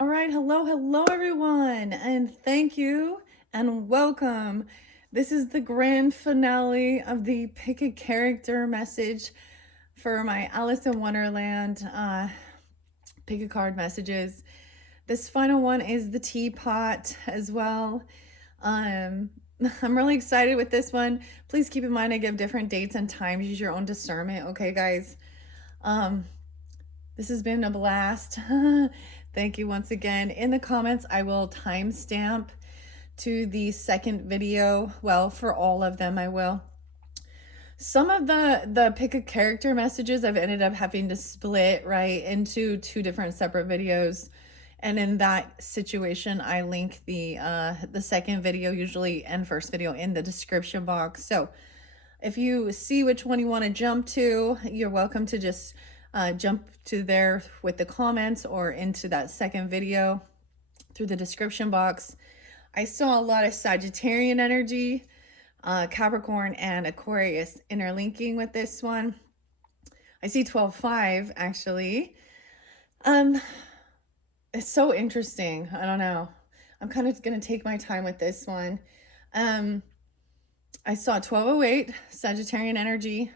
All right, hello everyone, and thank you and welcome. This is the grand finale of the pick a character message for my Alice in Wonderland pick a card messages. This final one is the teapot as well. Um, I'm really excited with this one. Please keep in mind I give different dates and times. Use your own discernment, okay, guys? Um, this has been a blast. Thank you once again. In the comments, I will timestamp to the second video. Well, for all of them, I will. Some of the pick a character messages I've ended up having to split right into two different separate videos. And in that situation, I link the second video usually and first video in the description box. So if you see which one you want to jump to, you're welcome to just jump to there with the comments or into that second video through the description box. I saw a lot of Sagittarian energy, Capricorn and Aquarius interlinking with this one. I see 12-5 actually. It's so interesting. I don't know. I'm kind of going to take my time with this one. I saw 1208, Sagittarian energy.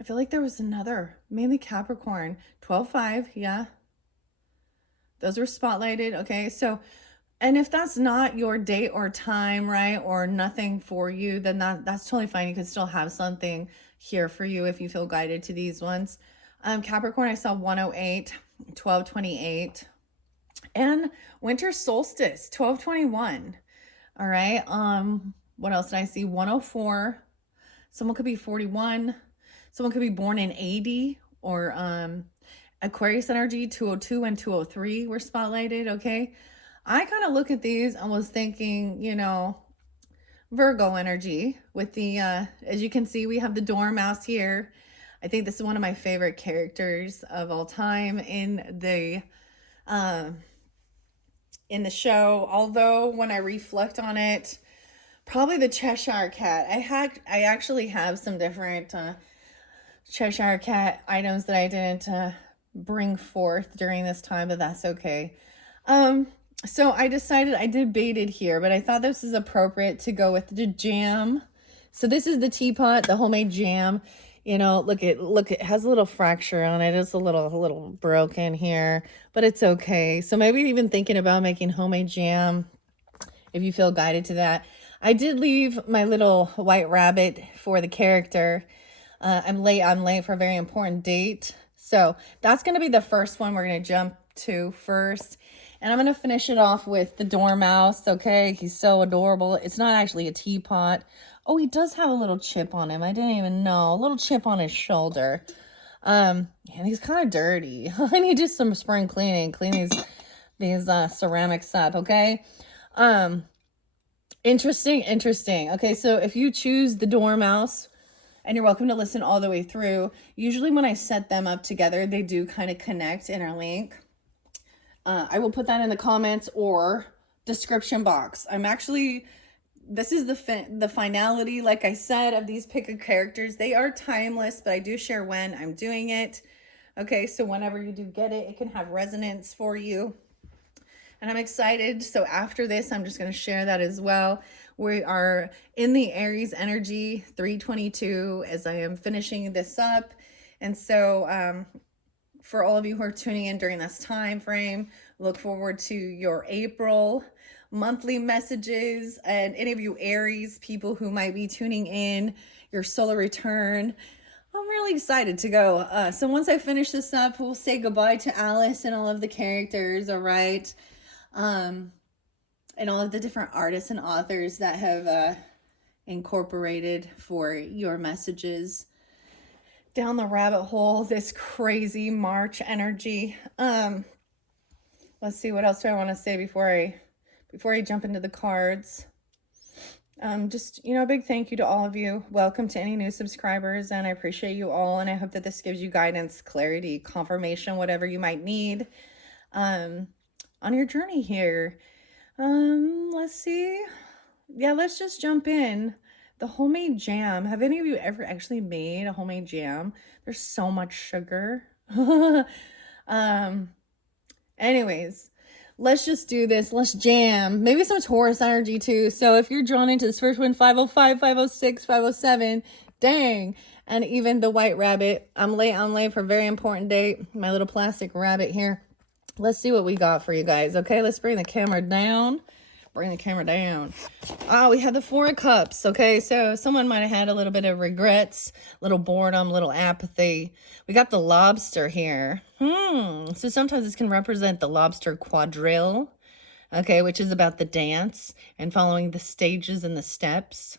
I feel like there was another, mainly Capricorn, 12-5, yeah. Those were spotlighted, okay? So, and if that's not your date or time, right, or nothing for you, then that's totally fine. You can still have something here for you if you feel guided to these ones. Capricorn, I saw 108, 1228, and winter solstice, 1221. All right. What else did I see? 104. Someone could be 41. Someone could be born in 80 or Aquarius energy, 202 and 203 were spotlighted, okay? I kind of look at these and was thinking, you know, Virgo energy with the, as you can see, we have the Dormouse here. I think this is one of my favorite characters of all time in the show. Although when I reflect on it, probably the Cheshire Cat. I actually have some different Cheshire Cat items that I didn't bring forth during this time, but that's okay. So I decided I debated here, but I thought this is appropriate to go with the jam. So this is the teapot, the homemade jam. You know, look, it has a little fracture on it. It's a little broken here, but it's okay. So maybe even thinking about making homemade jam if you feel guided to that. I did leave my little white rabbit for the character. I'm late for a very important date. So that's going to be the first one we're going to jump to first. And I'm going to finish it off with the Dormouse, okay? He's so adorable. It's not actually a teapot. Oh, he does have a little chip on him. I didn't even know. A little chip on his shoulder. And he's kind of dirty. I need to do some spring cleaning. Clean these ceramics up, okay? Interesting. Okay, so if you choose the Dormouse, and you're welcome to listen all the way through. Usually when I set them up together, they do kind of connect, interlink. I will put that in the comments or description box. This is the finality, like I said, of these pick a characters. They are timeless, but I do share when I'm doing it. Okay, so whenever you do get it, it can have resonance for you. And I'm excited. So after this, I'm just going to share that as well. We are in the Aries energy 322 as I am finishing this up. And so for all of you who are tuning in during this time frame, look forward to your April monthly messages. And any of you Aries people who might be tuning in, your solar return. I'm really excited to go. So once I finish this up, we'll say goodbye to Alice and all of the characters, all right? And all of the different artists and authors that have incorporated for your messages down the rabbit hole, this crazy March energy. Let's see, what else do I want to say before I jump into the cards? Just, you know, a big thank you to all of you. Welcome to any new subscribers, and I appreciate you all, and I hope that this gives you guidance, clarity, confirmation, whatever you might need on your journey here. Let's see. Yeah, let's just jump in. The homemade jam. Have any of you ever actually made a homemade jam? There's so much sugar. And Anyways, let's just do this. Let's jam. Maybe some Taurus energy too. So if you're drawn into this first one, 505, 506, 507, dang. And even the white rabbit. I'm late for a very important date. My little plastic rabbit here. Let's see what we got for you guys. Okay, let's bring the camera down. Bring the camera down. Oh, we had the Four of Cups. Okay, so someone might have had a little bit of regrets, little boredom, little apathy. We got the Lobster here. So sometimes this can represent the Lobster quadrille, okay, which is about the dance and following the stages and the steps.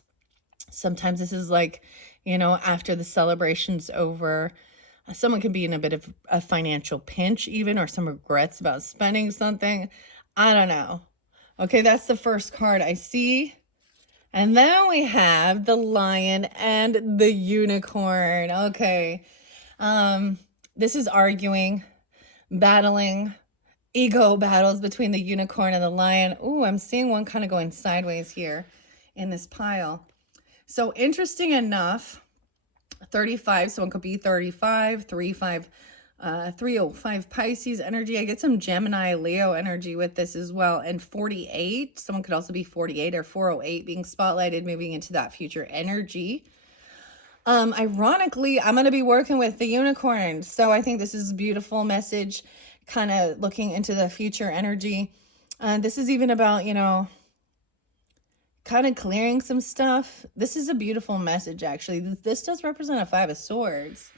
Sometimes this is like, after the celebration's over, someone can be in a bit of a financial pinch even, or some regrets about spending something. I don't know. Okay, that's the first card I see. And then we have the Lion and the Unicorn. Okay. This is arguing, battling, ego battles between the Unicorn and the Lion. Ooh, I'm seeing one kind of going sideways here in this pile. So interesting enough, 35, someone could be 35, 35, 305 Pisces energy. I get some Gemini, Leo energy with this as well. And 48, someone could also be 48 or 408 being spotlighted, moving into that future energy. Ironically, I'm going to be working with the Unicorn. So I think this is a beautiful message, kind of looking into the future energy. This is even about, kind of clearing some stuff. This is a beautiful message, actually. This does represent a Five of Swords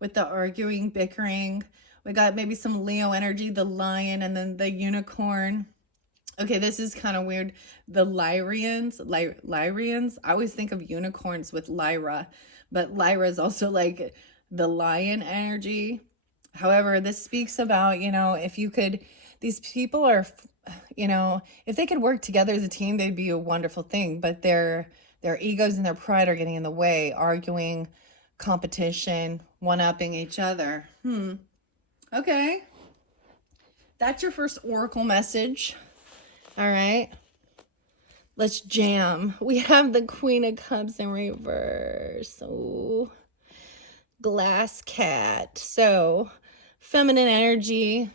with the arguing, bickering. We got maybe some Leo energy, the Lion, and then the Unicorn. Okay, this is kind of weird. The Lyrians, I always think of unicorns with Lyra, but Lyra is also like the lion energy. However, this speaks about, if you could, these people are, if they could work together as a team, they'd be a wonderful thing, but their egos and their pride are getting in the way, arguing, competition, one-upping each other. Okay. That's your first oracle message. All right. Let's jam. We have the Queen of Cups in reverse. Oh, glass cat. So feminine energy,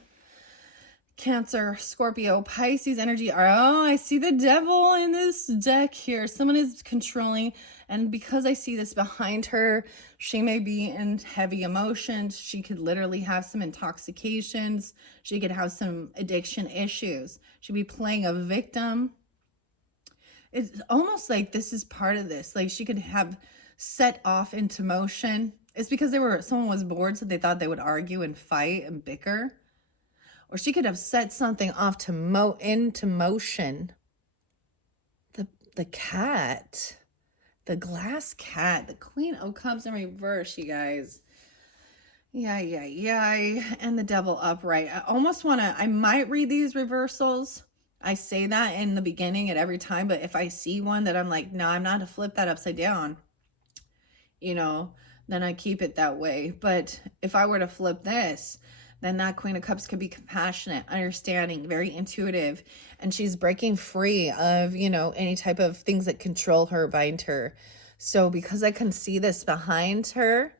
Cancer, Scorpio, Pisces energy. Oh, I see the devil in this deck here. Someone is controlling. And because I see this behind her, she may be in heavy emotions. She could literally have some intoxications. She could have some addiction issues. She'd be playing a victim. It's almost like this is part of this. Like she could have set off into motion. It's because someone was bored, so they thought they would argue and fight and bicker. Or she could have set something off into motion. The cat, the glass cat, the Queen of Cups in reverse, you guys. Yeah. And the devil upright. I might read these reversals. I say that in the beginning at every time, but if I see one that I'm like, no, I'm not to flip that upside down, then I keep it that way. But if I were to flip this, then that Queen of Cups could be compassionate, understanding, very intuitive, and she's breaking free of, any type of things that control her, bind her. So because I can see this behind her,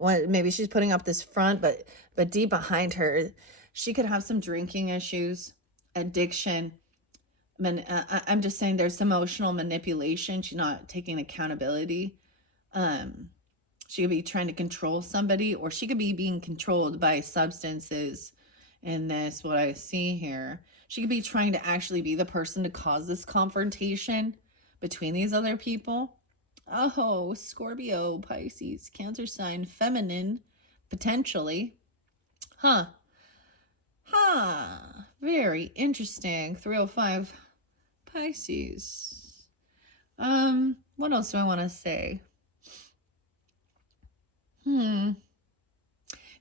maybe she's putting up this front, but deep behind her, she could have some drinking issues, addiction. I'm just saying there's emotional manipulation. She's not taking accountability. She could be trying to control somebody, or she could be being controlled by substances in this, what I see here. She could be trying to actually be the person to cause this confrontation between these other people. Oh, Scorpio, Pisces, Cancer sign, feminine, potentially. Very interesting. 305 Pisces. What else do I want to say?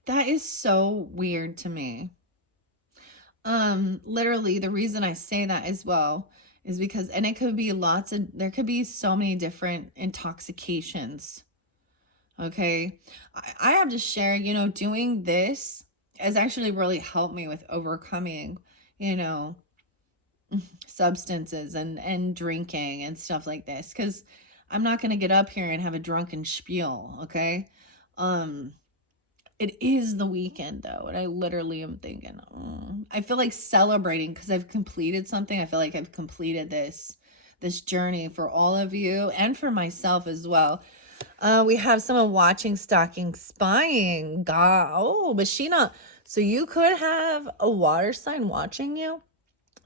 That is so weird to me. Literally the reason I say that as well is because, and it could be there could be so many different intoxications. Okay. I have to share, doing this has actually really helped me with overcoming, substances and drinking and stuff like this. 'Cause I'm not going to get up here and have a drunken spiel. Okay. It is the weekend though, and I literally am thinking, I feel like celebrating because I've completed something. I feel like I've completed this journey for all of you and for myself as well. We have someone watching, stalking, spying. God, oh, but she not. So you could have a water sign watching you.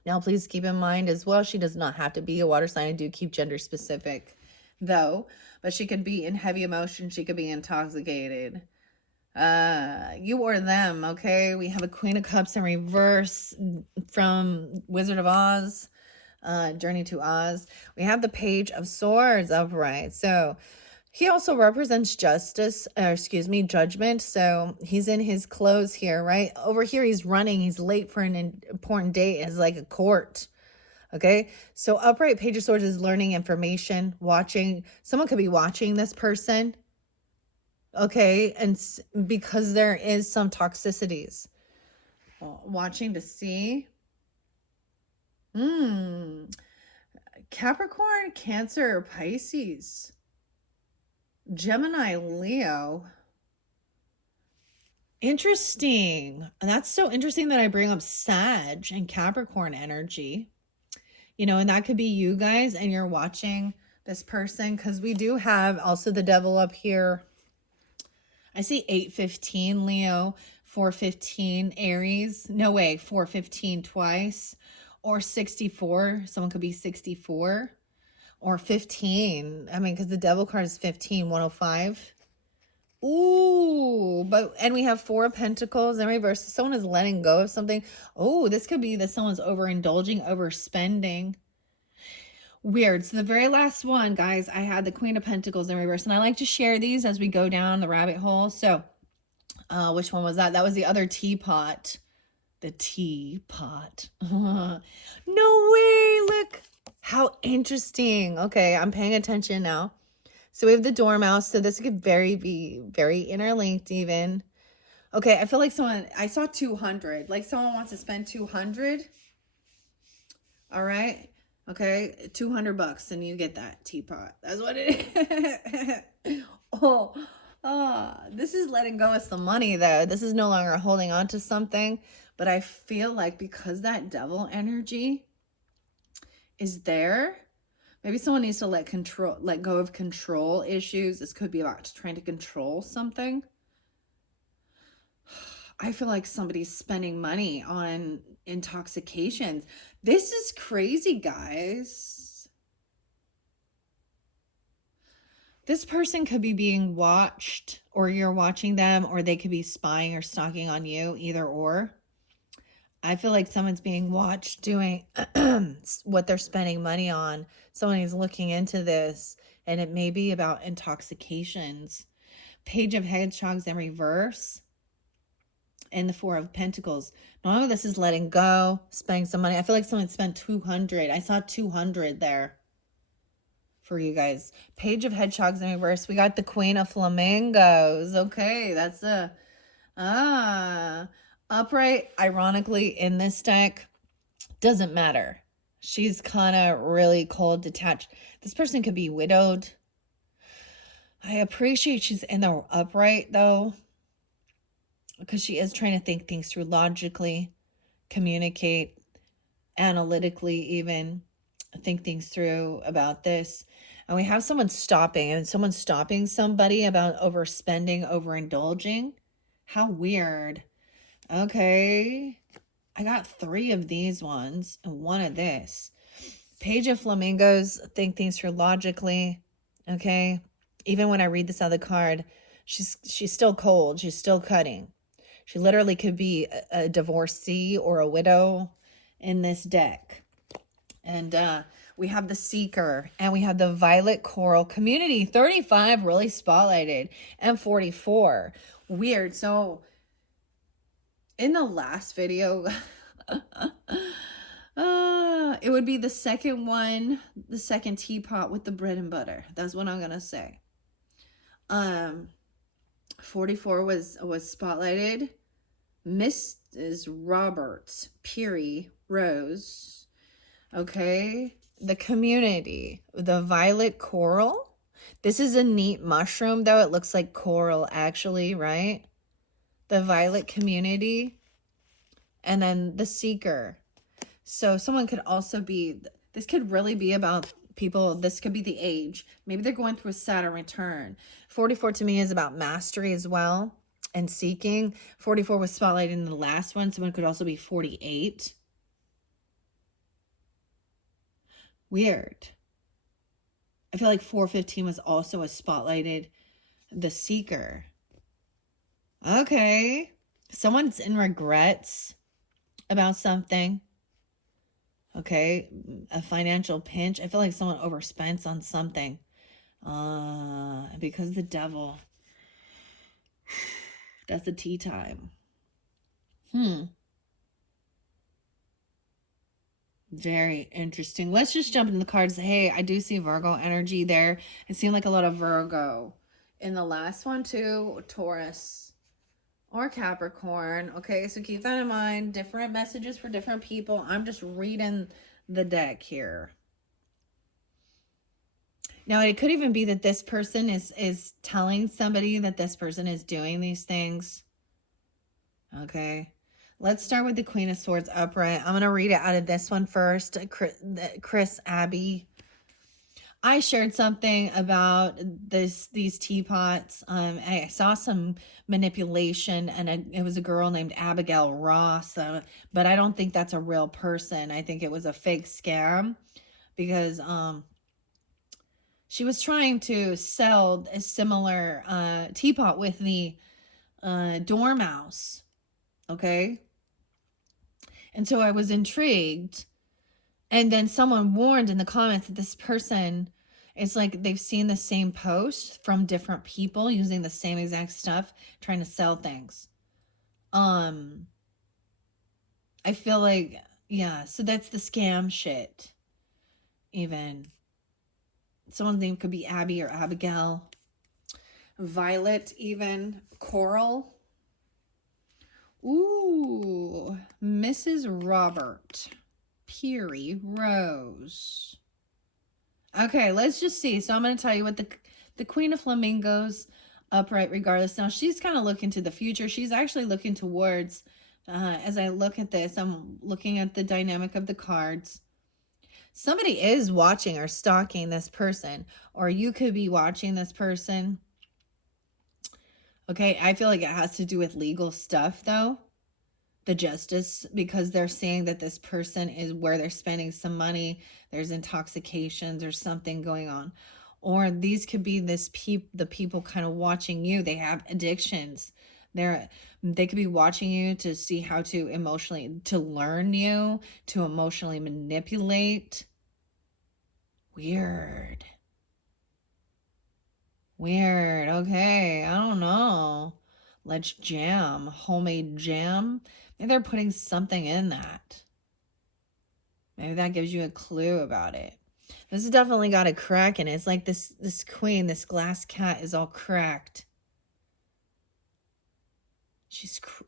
Now, please keep in mind as well, she does not have to be a water sign. I do keep gender specific though, but she could be in heavy emotion. She could be intoxicated. You or them, okay? We have a Queen of Cups in reverse from Wizard of Oz, Journey to Oz. We have the Page of Swords upright. So he also represents justice, judgment. So he's in his clothes here, right? Over here, he's running. He's late for an important date. It's like a court. Okay. So upright Page of Swords is learning information, watching. Someone could be watching this person. Okay. And because there is some toxicities. Watching to see. Capricorn, Cancer, Pisces. Gemini, Leo. Interesting. And that's so interesting that I bring up Sag and Capricorn energy. You know, and that could be you guys and you're watching this person because we do have also the devil up here. I see 815 Leo, 415 Aries. No way, 415 twice. Or 64. Someone could be 64. Or 15. I mean, because the devil card is 15, 105. Ooh, and we have 4 of Pentacles in reverse. Someone is letting go of something. Oh, this could be that someone's overindulging, overspending. Weird. So the very last one, guys, I had the Queen of Pentacles in reverse, and I like to share these as we go down the rabbit hole. So, which one was that? That was the other teapot. The teapot. No way. Look how interesting. Okay, I'm paying attention now. So we have the Dormouse. So this could be very interlinked even. Okay, I feel like I saw 200. Like someone wants to spend 200. All right. Okay, $200 and you get that teapot. That's what it is. This is letting go of some money though. This is no longer holding on to something. But I feel like because that devil energy is there, maybe someone needs to let go of control issues. This could be about trying to control something. I feel like somebody's spending money on intoxications. This is crazy, guys. This person could be being watched, or you're watching them, or they could be spying or stalking on you, either or. I feel like someone's being watched doing what they're spending money on. Someone is looking into this, and it may be about intoxications. Page of Hedgehogs in reverse. And the 4 of Pentacles. None of this is letting go, spending some money. I feel like someone spent 200. I saw 200 there for you guys. Page of Hedgehogs in reverse. We got the Queen of Flamingos. Okay, that's upright. Ironically, in this deck, doesn't matter. She's kind of really cold, detached. This person could be widowed. I appreciate she's in the upright though, because she is trying to think things through logically, communicate analytically, even think things through about this. And we have someone stopping somebody about overspending, overindulging. How weird. Okay. I got 3 of these ones and 1 of this. Page of Flamingos, think things through logically. Okay. Even when I read this out of the card, she's still cold. She's still cutting. She literally could be a divorcee or a widow in this deck. And we have the Seeker, and we have the Violet Coral Community. 35 really spotlighted, and 44. Weird. So in the last video, it would be the second one, the second teapot with the bread and butter. That's what I'm going to say. 44 was spotlighted. Mrs. Roberts, Peary, Rose. Okay. The Community, the Violet Coral. This is a neat mushroom, though. It looks like coral, actually, right? The Violet Community. And then the Seeker. So someone could also be, this could really be about people, this could be the age. Maybe they're going through a Saturn return. 44 to me is about mastery as well and seeking. 44 was spotlighted in the last one. Someone could also be 48. Weird. I feel like 415 was also a spotlighted, the Seeker. Okay. Someone's in regrets about something. Okay. A financial pinch. I feel like someone overspends on something. Because the devil. That's the tea time. Very interesting. Let's just jump into the cards. Hey, I do see Virgo energy there. It seemed like a lot of Virgo. In the last one too, Taurus or Capricorn. Okay, so keep that in mind. Different messages for different people. I'm just reading the deck here. Now, it could even be that this person is telling somebody that this person is doing these things. Okay. Let's start with the Queen of Swords upright. I'm going to read it out of this one first. Chris Abbey. I shared something about these teapots. I saw some manipulation, and it was a girl named Abigail Ross. But I don't think that's a real person. I think it was a fake scam because she was trying to sell a similar teapot with the Dormouse. Okay. And so I was intrigued. And then someone warned in the comments that this person, it's like they've seen the same post from different people using the same exact stuff, trying to sell things. I feel like, yeah, so that's the scam shit. Even. Someone's name could be Abby or Abigail. Violet, even. Coral. Ooh, Mrs. Robert Peary Rose. Okay, let's just see. So I'm going to tell you what the Queen of Flamingos upright regardless. Now, she's kind of looking to the future. She's actually looking towards, as I look at this, I'm looking at the dynamic of the cards. Somebody is watching or stalking this person, or you could be watching this person. Okay, I feel like it has to do with legal stuff, though. The justice, because they're saying that this person is where they're spending some money. There's intoxications or something going on. Or these could be the people kind of watching you. They have addictions. They could be watching you to see how to emotionally, to learn you, to emotionally manipulate. Weird. Okay, I don't know. Let's jam. Homemade jam. Maybe they're putting something in that. Maybe that gives you a clue about it. This has definitely got a crack in it. It's like this queen, this glass cat is all cracked.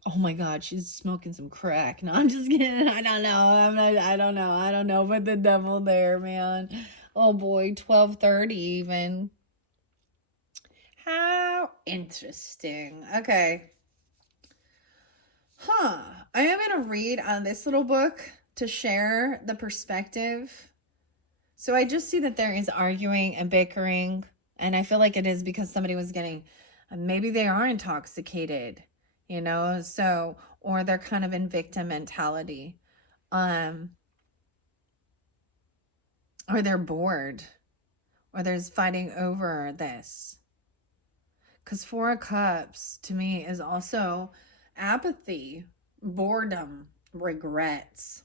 Oh my God, she's smoking some crack. No, I'm just kidding. I don't know. I don't know. But the devil there, man. Oh boy, 12:30 even. How interesting. Okay. I am going to read on this little book to share the perspective. So I just see that there is arguing and bickering. And I feel like it is because somebody was getting, maybe they are intoxicated, so, or they're kind of in victim mentality. Or they're bored, or there's fighting over this. Because 4 of Cups to me is also apathy, boredom, regrets.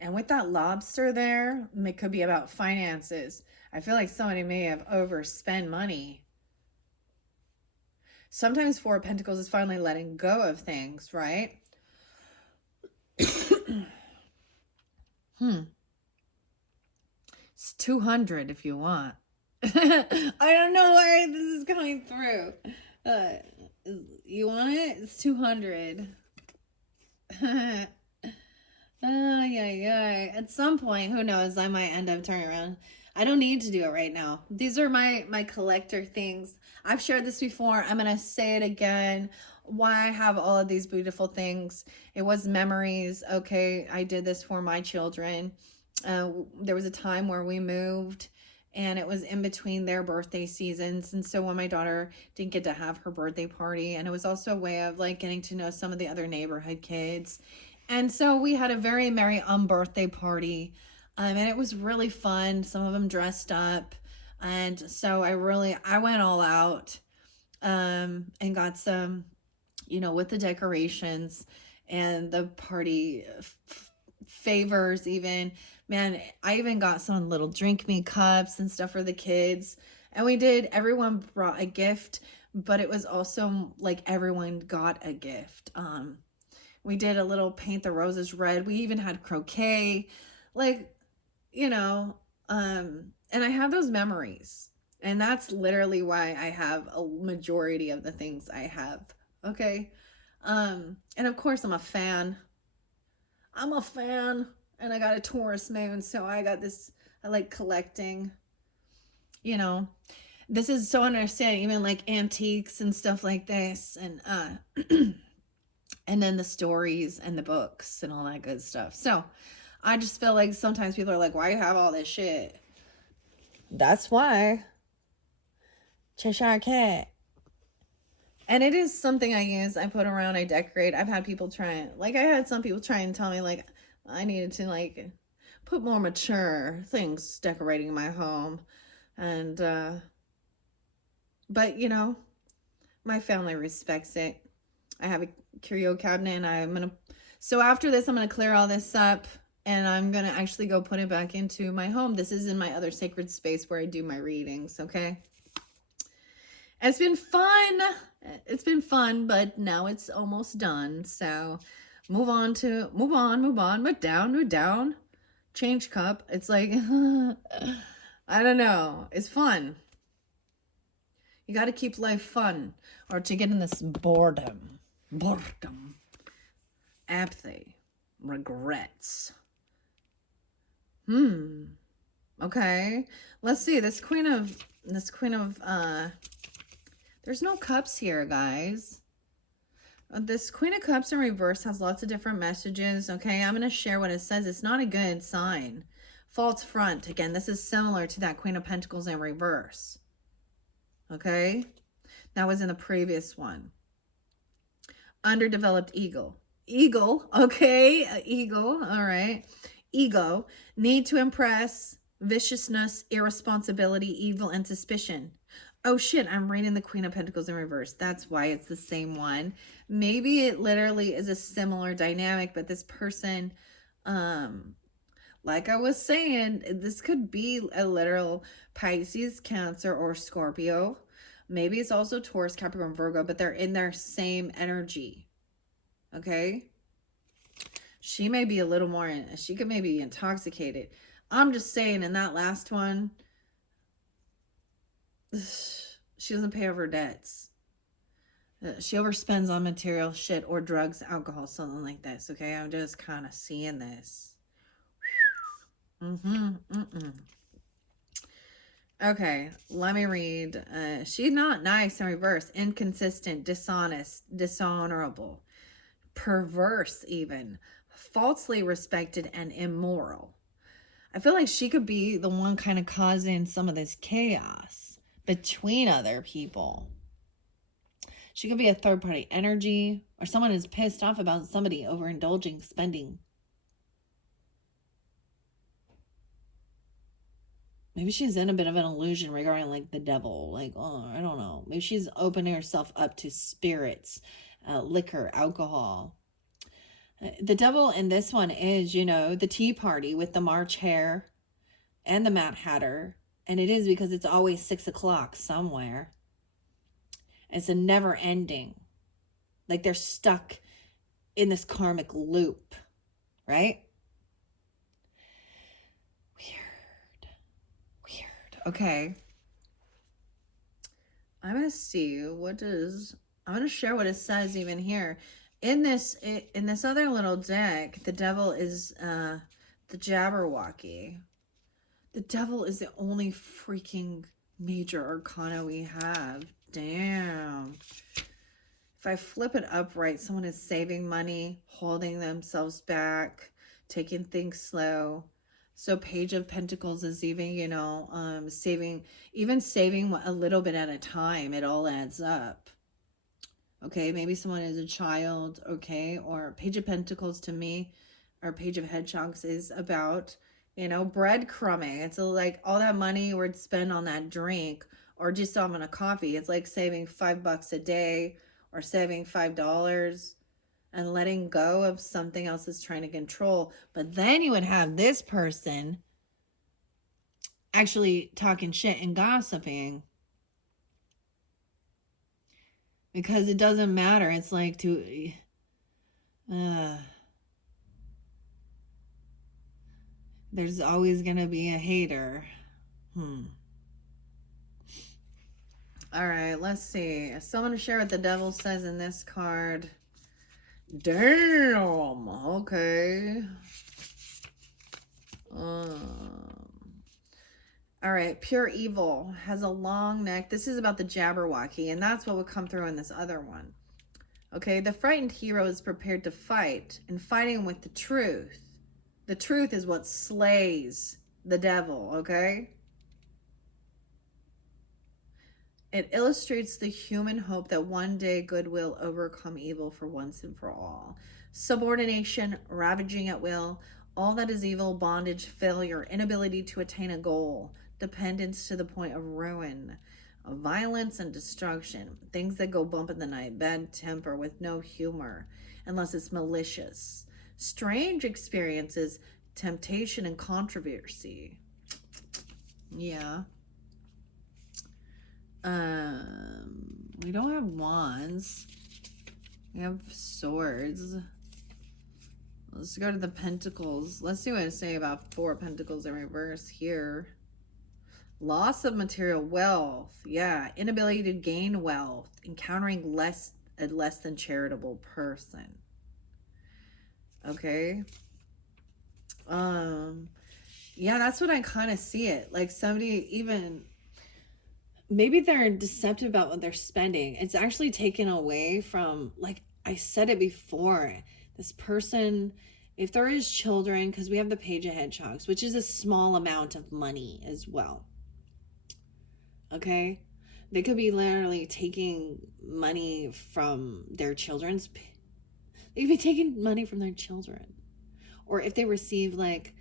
And with that lobster there, it could be about finances. I feel like somebody may have overspent money. Sometimes 4 of Pentacles is finally letting go of things, right? It's 200 if you want. I don't know why this is coming through. You want it? It's 200. Yeah. At some point, who knows? I might end up turning around. I don't need to do it right now. These are my collector things. I've shared this before. I'm going to say it again. Why I have all of these beautiful things. It was memories. Okay, I did this for my children. There was a time where we moved and it was in between their birthday seasons. And so when my daughter didn't get to have her birthday party, and it was also a way of like getting to know some of the other neighborhood kids. And so we had a very merry birthday party. And it was really fun. Some of them dressed up. And so I went all out, and got some, with the decorations and the party favors even. Man, I even got some little drink me cups and stuff for the kids. And everyone brought a gift, but it was also like everyone got a gift. We did a little paint the roses red. We even had croquet. Like, and I have those memories. And that's literally why I have a majority of the things I have. Okay. And of course I'm a fan. And I got a Taurus moon. So I like collecting, this is so understanding, even like antiques and stuff like this. And, and then the stories and the books and all that good stuff. So I just feel like sometimes people are like, why you have all this shit? That's why. Cheshire Cat. And it is something I use. I put around, I decorate. I've had people I had some people try and tell me like I needed to like put more mature things decorating my home. And, but my family respects it. I have a curio cabinet and so after this, I'm going to clear all this up. And I'm going to actually go put it back into my home. This is in my other sacred space where I do my readings, okay? It's been fun. It's been fun, but now it's almost done. So move on, move down. Change cup. It's like, I don't know. It's fun. You got to keep life fun or to get in this boredom, apathy, regrets. Okay. Let's see. This queen of, there's no cups here, guys. This Queen of Cups in reverse has lots of different messages. Okay. I'm going to share what it says. It's not a good sign. False front. Again, this is similar to that Queen of Pentacles in reverse. Okay. That was in the previous one. Underdeveloped ego. Okay. Eagle. All right. Ego, need to impress, viciousness, irresponsibility, evil, and suspicion. Oh shit, I'm reading the Queen of Pentacles in reverse. That's why it's the same one. Maybe it literally is a similar dynamic, but this person, like I was saying, this could be a literal Pisces, Cancer, or Scorpio. Maybe it's also Taurus, Capricorn, Virgo, but they're in their same energy. Okay? She may be a little more, she could maybe be intoxicated. I'm just saying in that last one, she doesn't pay off her debts. She overspends on material shit or drugs, alcohol, something like this. Okay, I'm just kind of seeing this. Okay, let me read. She's not nice in reverse. Inconsistent, dishonest, dishonorable, perverse even, falsely respected, and immoral. I feel like she could be the one kind of causing some of this chaos between other people. She could be a third-party energy, or someone is pissed off about somebody overindulging, spending. Maybe she's in a bit of an illusion regarding like the devil. Like, oh, I don't know. Maybe she's opening herself up to spirits, liquor, alcohol. The devil in this one is, the tea party with the March Hare and the Mad Hatter. And it is because it's always 6 o'clock somewhere. It's a never ending. Like they're stuck in this karmic loop, right? Weird. Okay. I'm going to see I'm going to share what it says even here. In this other little deck, the devil is the Jabberwocky. The devil is the only freaking major arcana we have. Damn. If I flip it upright, someone is saving money, holding themselves back, taking things slow. So Page of Pentacles is even, saving a little bit at a time. It all adds up. Okay, maybe someone is a child, okay? Or Page of Pentacles to me, or Page of Hedgehogs is about, breadcrumbing. It's like all that money you would spend on that drink or just on a coffee. It's like saving $5 a day or saving $5 and letting go of something else that's trying to control. But then you would have this person actually talking shit and gossiping. Because it doesn't matter. It's like there's always going to be a hater. All right, let's see. Someone to share what the devil says in this card. Damn. Okay. All right, pure evil has a long neck. This is about the Jabberwocky, and that's what would come through in this other one. Okay, the frightened hero is prepared to fight, and fighting with the truth. The truth is what slays the devil, okay? It illustrates the human hope that one day good will overcome evil for once and for all. Subordination, ravaging at will, all that is evil, bondage, failure, inability to attain a goal, dependence to the point of ruin, violence and destruction, things that go bump in the night, bad temper with no humor, unless it's malicious, strange experiences, temptation and controversy. Yeah. We don't have wands. We have swords. Let's go to the pentacles. Let's see what I say about 4 pentacles in reverse here. Loss of material wealth. Yeah. Inability to gain wealth. Encountering a less than charitable person. Okay. Yeah, that's what I kind of see it. Like somebody even... Maybe they're deceptive about what they're spending. It's actually taken away from, like I said it before, this person, if there is children, because we have the Page of Hedgehogs, which is a small amount of money as well. Okay? They could be literally taking money from their children's... They could be taking money from their children. Or if they receive, like,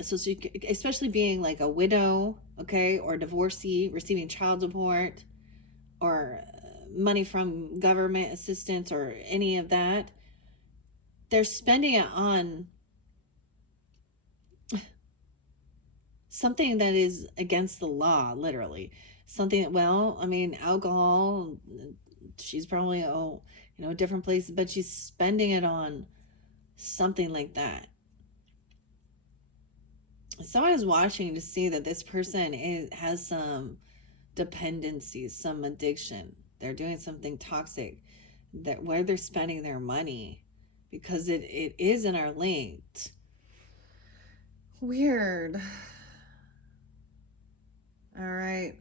so especially being like a widow, okay, or divorcee, receiving child support or money from government assistance or any of that, they're spending it on something that is against the law, literally. Something, alcohol, she's probably, different places, but she's spending it on something like that. Someone is watching to see that this person has some dependencies, some addiction. They're doing something toxic, that where they're spending their money, because it is interlinked. Weird. All right.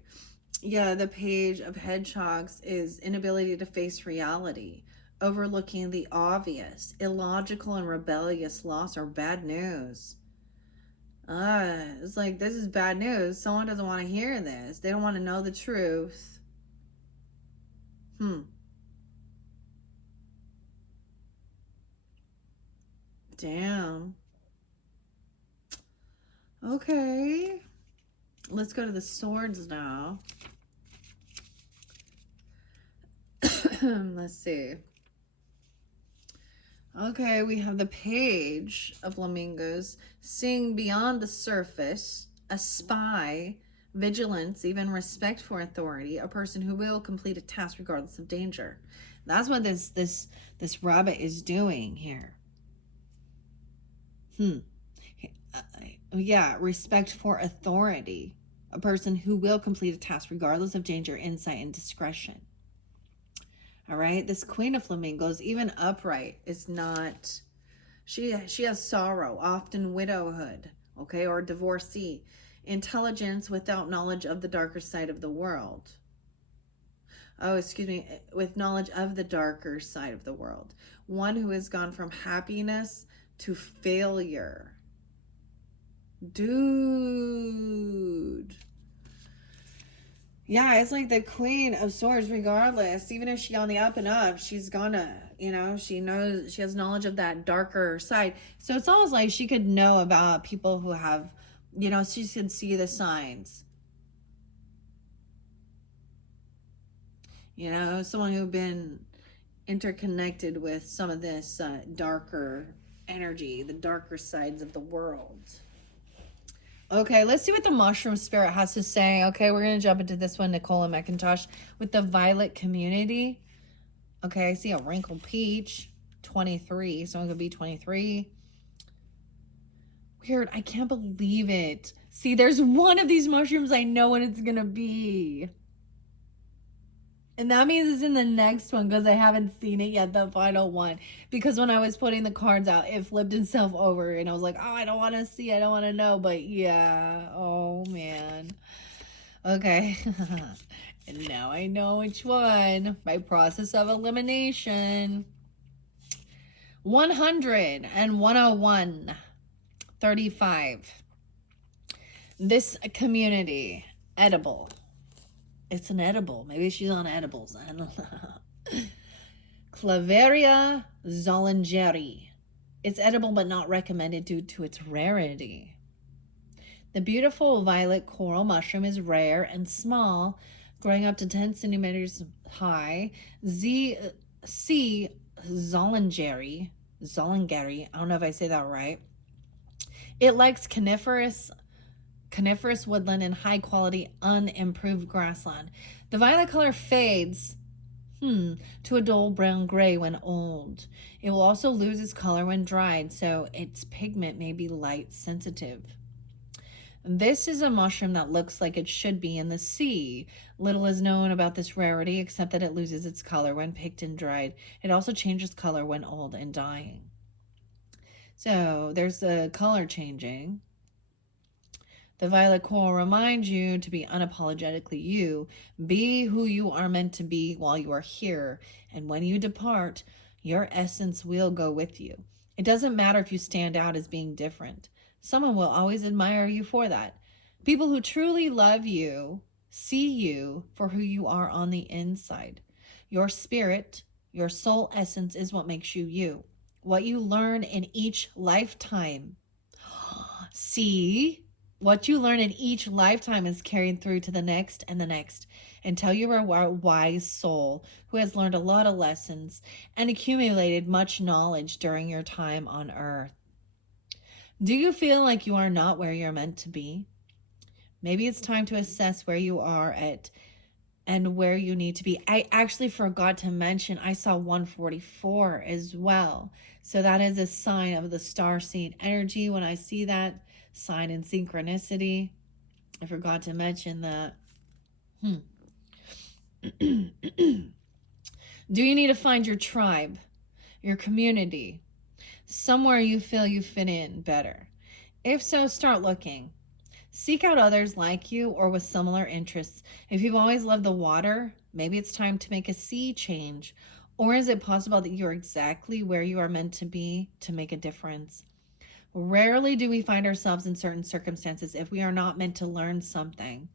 Yeah, the Page of Hedgehogs is inability to face reality, overlooking the obvious, illogical and rebellious loss or bad news. It's like, this is bad news. Someone doesn't want to hear this. They don't want to know the truth. Damn. Okay. Let's go to the swords now. Let's see. Okay, we have the Page of Flamingos, seeing beyond the surface, a spy, vigilance, even respect for authority, a person who will complete a task regardless of danger. That's what this rabbit is doing here. Yeah, respect for authority, a person who will complete a task regardless of danger, insight, and discretion. All right, this Queen of Flamingos, even upright, is not... She has sorrow, often widowhood, okay, or divorcee. Intelligence without knowledge of the darker side of the world. Oh, excuse me, with knowledge of the darker side of the world. One who has gone from happiness to failure. Dude. Yeah, it's like the Queen of Swords, regardless. Even if she's on the up and up, she's gonna, she knows, she has knowledge of that darker side. So it's almost like she could know about people who have, she could see the signs. Someone who've been interconnected with some of this darker energy, the darker sides of the world. Okay, let's see what the mushroom spirit has to say. Okay, we're going to jump into this one, Nicola McIntosh, with the violet community. Okay, I see a wrinkled peach, 23. Someone could be 23. Weird, I can't believe it. See, there's one of these mushrooms I know what it's going to be. And that means it's in the next one because I haven't seen it yet, the final one. Because when I was putting the cards out, it flipped itself over. And I was like, oh, I don't want to see. I don't want to know. But yeah. Oh, man. Okay. And now I know which one. By process of elimination. 100 and 101. 35. This community. Edible. It's an edible. Maybe she's on edibles. I don't know. Claveria zolingeri. It's edible but not recommended due to its rarity. The beautiful violet coral mushroom is rare and small, growing up to 10 centimeters high. C. zolingeri. I don't know if I say that right. It likes coniferous woodland and high quality unimproved grassland. The violet color fades to a dull brown gray when old. It will also lose its color when dried, so its pigment may be light sensitive. This is a mushroom that looks like it should be in the sea. Little is known about this rarity except that it loses its color when picked and dried. It also changes color when old and dying. So there's the color changing. The violet coral reminds you to be unapologetically you. Be who you are meant to be while you are here. And when you depart, your essence will go with you. It doesn't matter if you stand out as being different. Someone will always admire you for that. People who truly love you see you for who you are on the inside. Your spirit, your soul essence is what makes you you. What you learn in each lifetime. See? What you learn in each lifetime is carried through to the next and the next until you are a wise soul who has learned a lot of lessons and accumulated much knowledge during your time on earth. Do you feel like you are not where you're meant to be? Maybe it's time to assess where you are at and where you need to be. I actually forgot to mention I saw 144 as well. So that is a sign of the starseed energy. When I see that, sign in synchronicity. I forgot to mention that. Do you need to find your tribe, your community, somewhere you feel you fit in better? If so, start looking. Seek out others like you or with similar interests. If you've always loved the water, maybe it's time to make a sea change. Or is it possible that you're exactly where you are meant to be to make a difference? Rarely do we find ourselves in certain circumstances if we are not meant to learn something.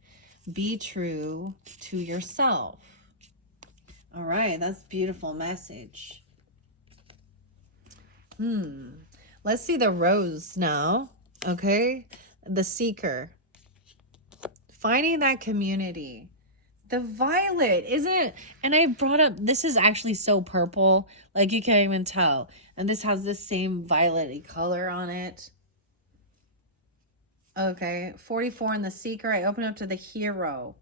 Be true to yourself. All right, that's a beautiful message. Let's see the rose now. Okay, the seeker. Finding that community. The violet, isn't it? And I brought up, this is actually so purple, like you can't even tell. And this has the same violet-y color on it. Okay, 44 in the seeker. I open up to the hero.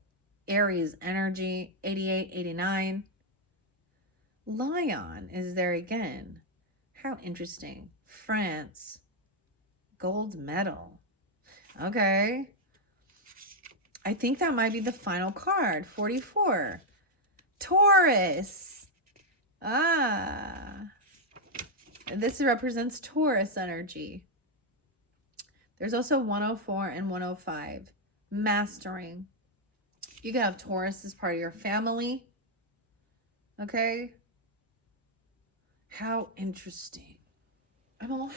Aries energy, 88, 89. Lion is there again. How interesting. France. Gold medal. Okay. I think that might be the final card. 44. Taurus. This represents Taurus energy. There's also 104 and 105. Mastering. You can have Taurus as part of your family. Okay? How interesting. How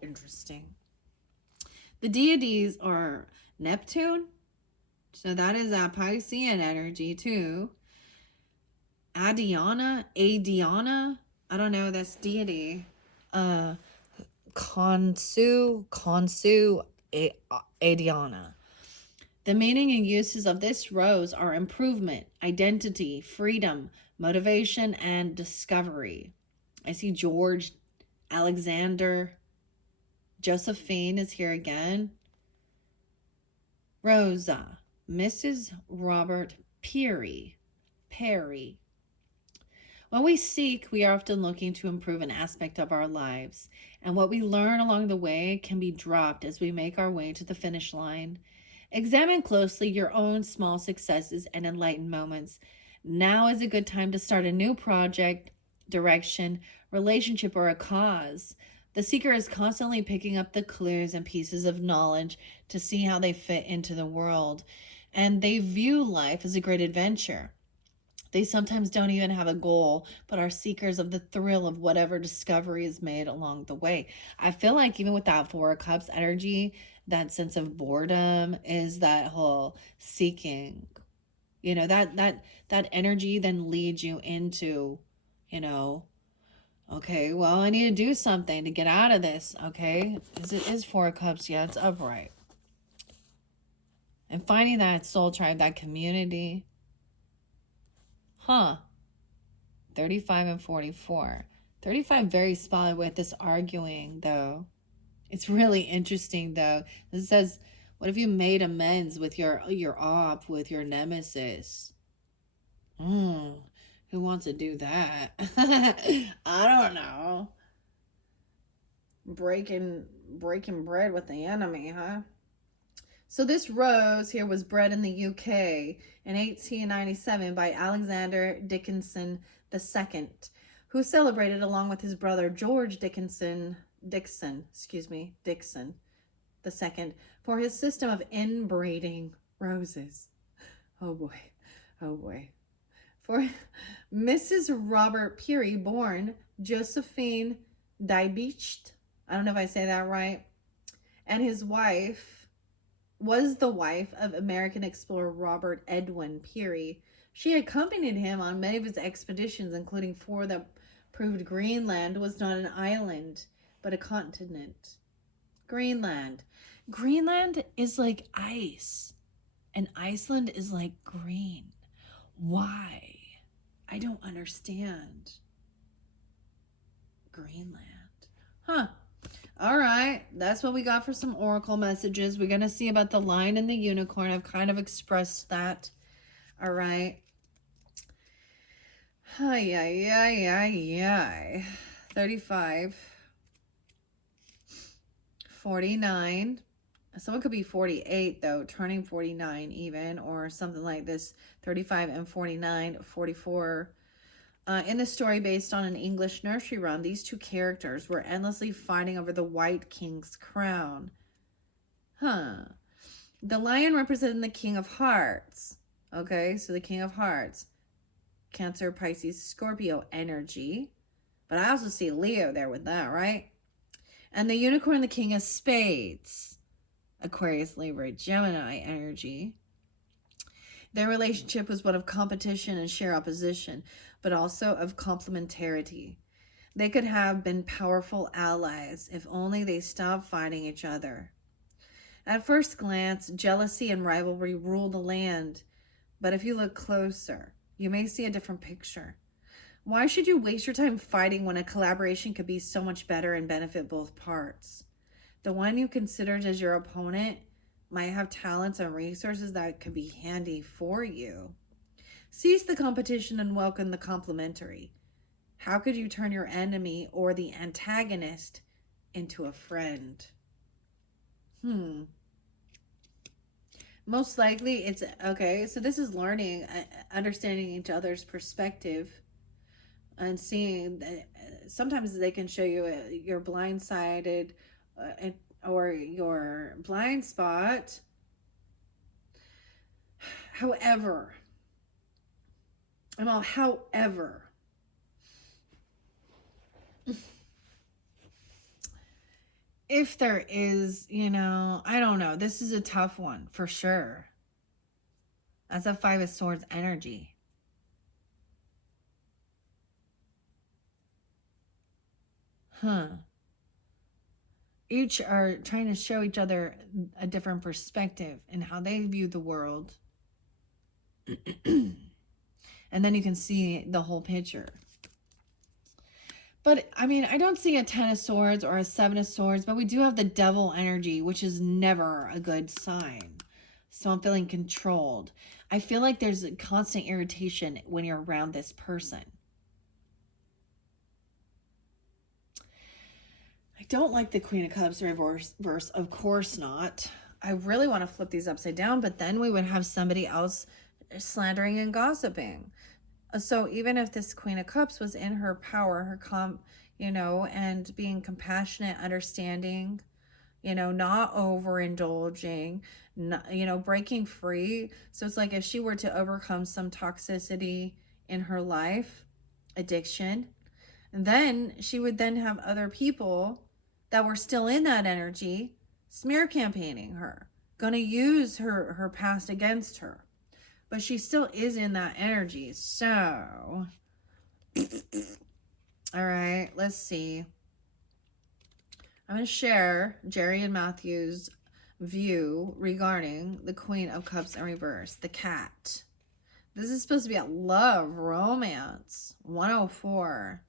interesting. The deities are Neptune. So that is that Piscean energy too. Adiana. I don't know, that's deity. Khonsu, Adiana. The meaning and uses of this rose are improvement, identity, freedom, motivation, and discovery. I see George, Alexander, Josephine is here again. Rosa, Mrs. Robert Perry. When we seek, we are often looking to improve an aspect of our lives, and what we learn along the way can be dropped as we make our way to the finish line. Examine closely your own small successes and enlightened moments. Now is a good time to start a new project, direction, relationship, or a cause. The seeker is constantly picking up the clues and pieces of knowledge to see how they fit into the world, and they view life as a great adventure. They sometimes don't even have a goal, but are seekers of the thrill of whatever discovery is made along the way. I feel like even with that Four of Cups energy, that sense of boredom is that whole seeking. You know, that energy then leads you into, you know, okay, well, I need to do something to get out of this. Okay, it is Four of Cups. Yeah, it's upright. And finding that soul tribe, that community. 35 and 44. 35 very spotted with this arguing, though. It's really interesting, though. It says, what if you made amends with your op, with your nemesis? Who wants to do that? I don't know. Breaking bread with the enemy, huh? So this rose here was bred in the UK in 1897 by Alexander Dickinson II, who celebrated along with his brother George Dixon II, for his system of inbreeding roses. Oh boy. For Mrs. Robert Peary, born Josephine Diebicht, I don't know if I say that right, and his wife was the wife of American explorer Robert Edwin Peary. She accompanied him on many of his expeditions, including four that proved Greenland was not an island, but a continent. Greenland is like ice, and Iceland is like green. Why? I don't understand. Greenland. All right, that's what we got for some oracle messages. We're going to see about the lion and the unicorn. I've kind of expressed that. All right. 35. 49. Someone could be 48, though, turning 49 even, or something like this. 35 and 49, 44. In the story based on an English nursery rhyme, these two characters were endlessly fighting over the White King's crown. The lion representing the King of Hearts. Okay, so the King of Hearts. Cancer, Pisces, Scorpio energy. But I also see Leo there with that, right? And the unicorn, the King of Spades. Aquarius, Libra, Gemini energy. Their relationship was one of competition and sheer opposition, but also of complementarity. They could have been powerful allies if only they stopped fighting each other. At first glance, jealousy and rivalry rule the land, but if you look closer, you may see a different picture. Why should you waste your time fighting when a collaboration could be so much better and benefit both parts? The one you considered as your opponent might have talents and resources that could be handy for you. Cease the competition and welcome the complementary. How could you turn your enemy or the antagonist into a friend? Most likely it's okay. So this is learning, understanding each other's perspective, and seeing that sometimes they can show you you're blindsided or your blind spot. However, if there is, I don't know. This is a tough one for sure. That's a Five of Swords energy. Each are trying to show each other a different perspective in how they view the world. And then you can see the whole picture. But, I mean, I don't see a Ten of Swords or a Seven of Swords, but we do have the Devil energy, which is never a good sign. So I'm feeling controlled. I feel like there's a constant irritation when you're around this person. I don't like the Queen of Cups reverse, of course not. I really want to flip these upside down, but then we would have somebody else slandering and gossiping. So even if this Queen of Cups was in her power, her and being compassionate, understanding, not overindulging, breaking free. So it's like if she were to overcome some toxicity in her life, addiction, then she would then have other people that were still in that energy smear campaigning her, gonna use her past against her. But she still is in that energy. So, all right, let's see. I'm going to share Jerry and Matthew's view regarding the Queen of Cups in reverse, the cat. This is supposed to be a love, romance, 104.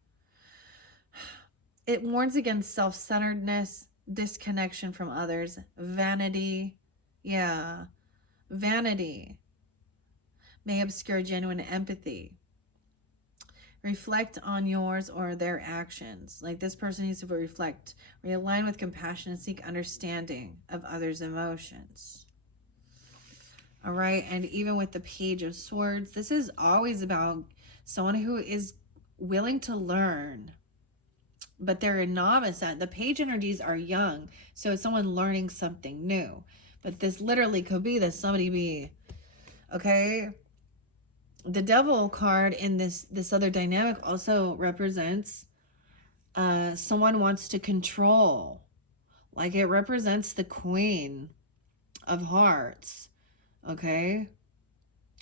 It warns against self-centeredness, disconnection from others, vanity. Yeah, vanity may obscure genuine empathy. Reflect on yours or their actions. Like this person needs to reflect, realign with compassion, and seek understanding of others' emotions. All right, and even with the Page of Swords, this is always about someone who is willing to learn, but they're a novice at. The Page energies are young, so it's someone learning something new. But this literally could be that somebody be, okay? The Devil card in this other dynamic also represents someone wants to control. Like it represents the Queen of Hearts. Okay?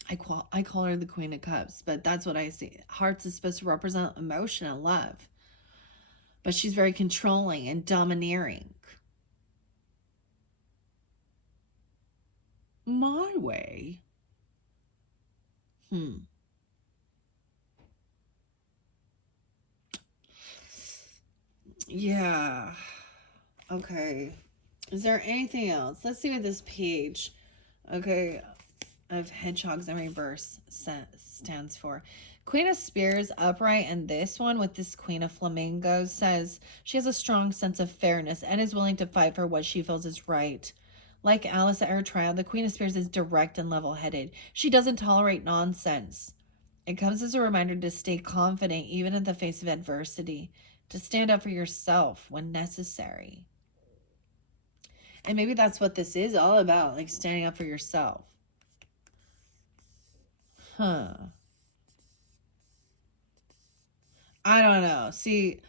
I call her the Queen of Cups, but that's what I see. Hearts is supposed to represent emotion and love. But she's very controlling and domineering. My way. Yeah. Okay. Is there anything else? Let's see what this page, okay, of hedgehogs in reverse stands for. Queen of Spears upright, and this one with this Queen of Flamingos says she has a strong sense of fairness and is willing to fight for what she feels is right. Like Alice at her trial, the Queen of Spears is direct and level-headed. She doesn't tolerate nonsense. It comes as a reminder to stay confident even in the face of adversity, to stand up for yourself when necessary. And maybe that's what this is all about, like standing up for yourself. I don't know. See,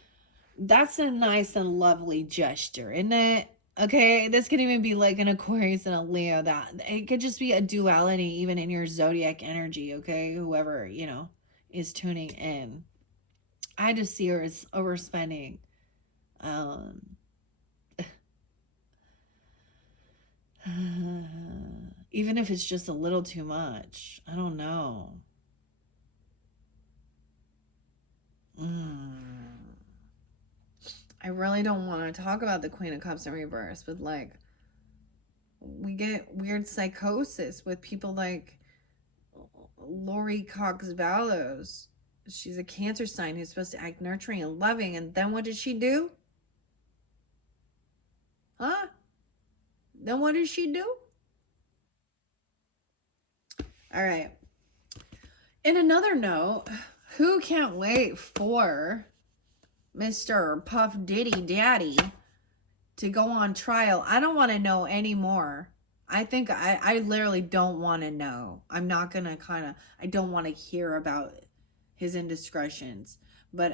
that's a nice and lovely gesture, isn't it? Okay, this could even be like an Aquarius and a Leo. That it could just be a duality even in your zodiac energy, okay? Whoever, is tuning in. I just see her as overspending. Even if it's just a little too much. I don't know. I really don't want to talk about the Queen of Cups in reverse, but like we get weird psychosis with people like Lori Cox Vallows. She's a Cancer sign who's supposed to act nurturing and loving, and then what did she do? Huh? Then what did she do? All right. In another note, who can't wait for Mr. Puff Diddy Daddy to go on trial. I don't want to know anymore. I literally don't want to know. I'm not going to I don't want to hear about his indiscretions. But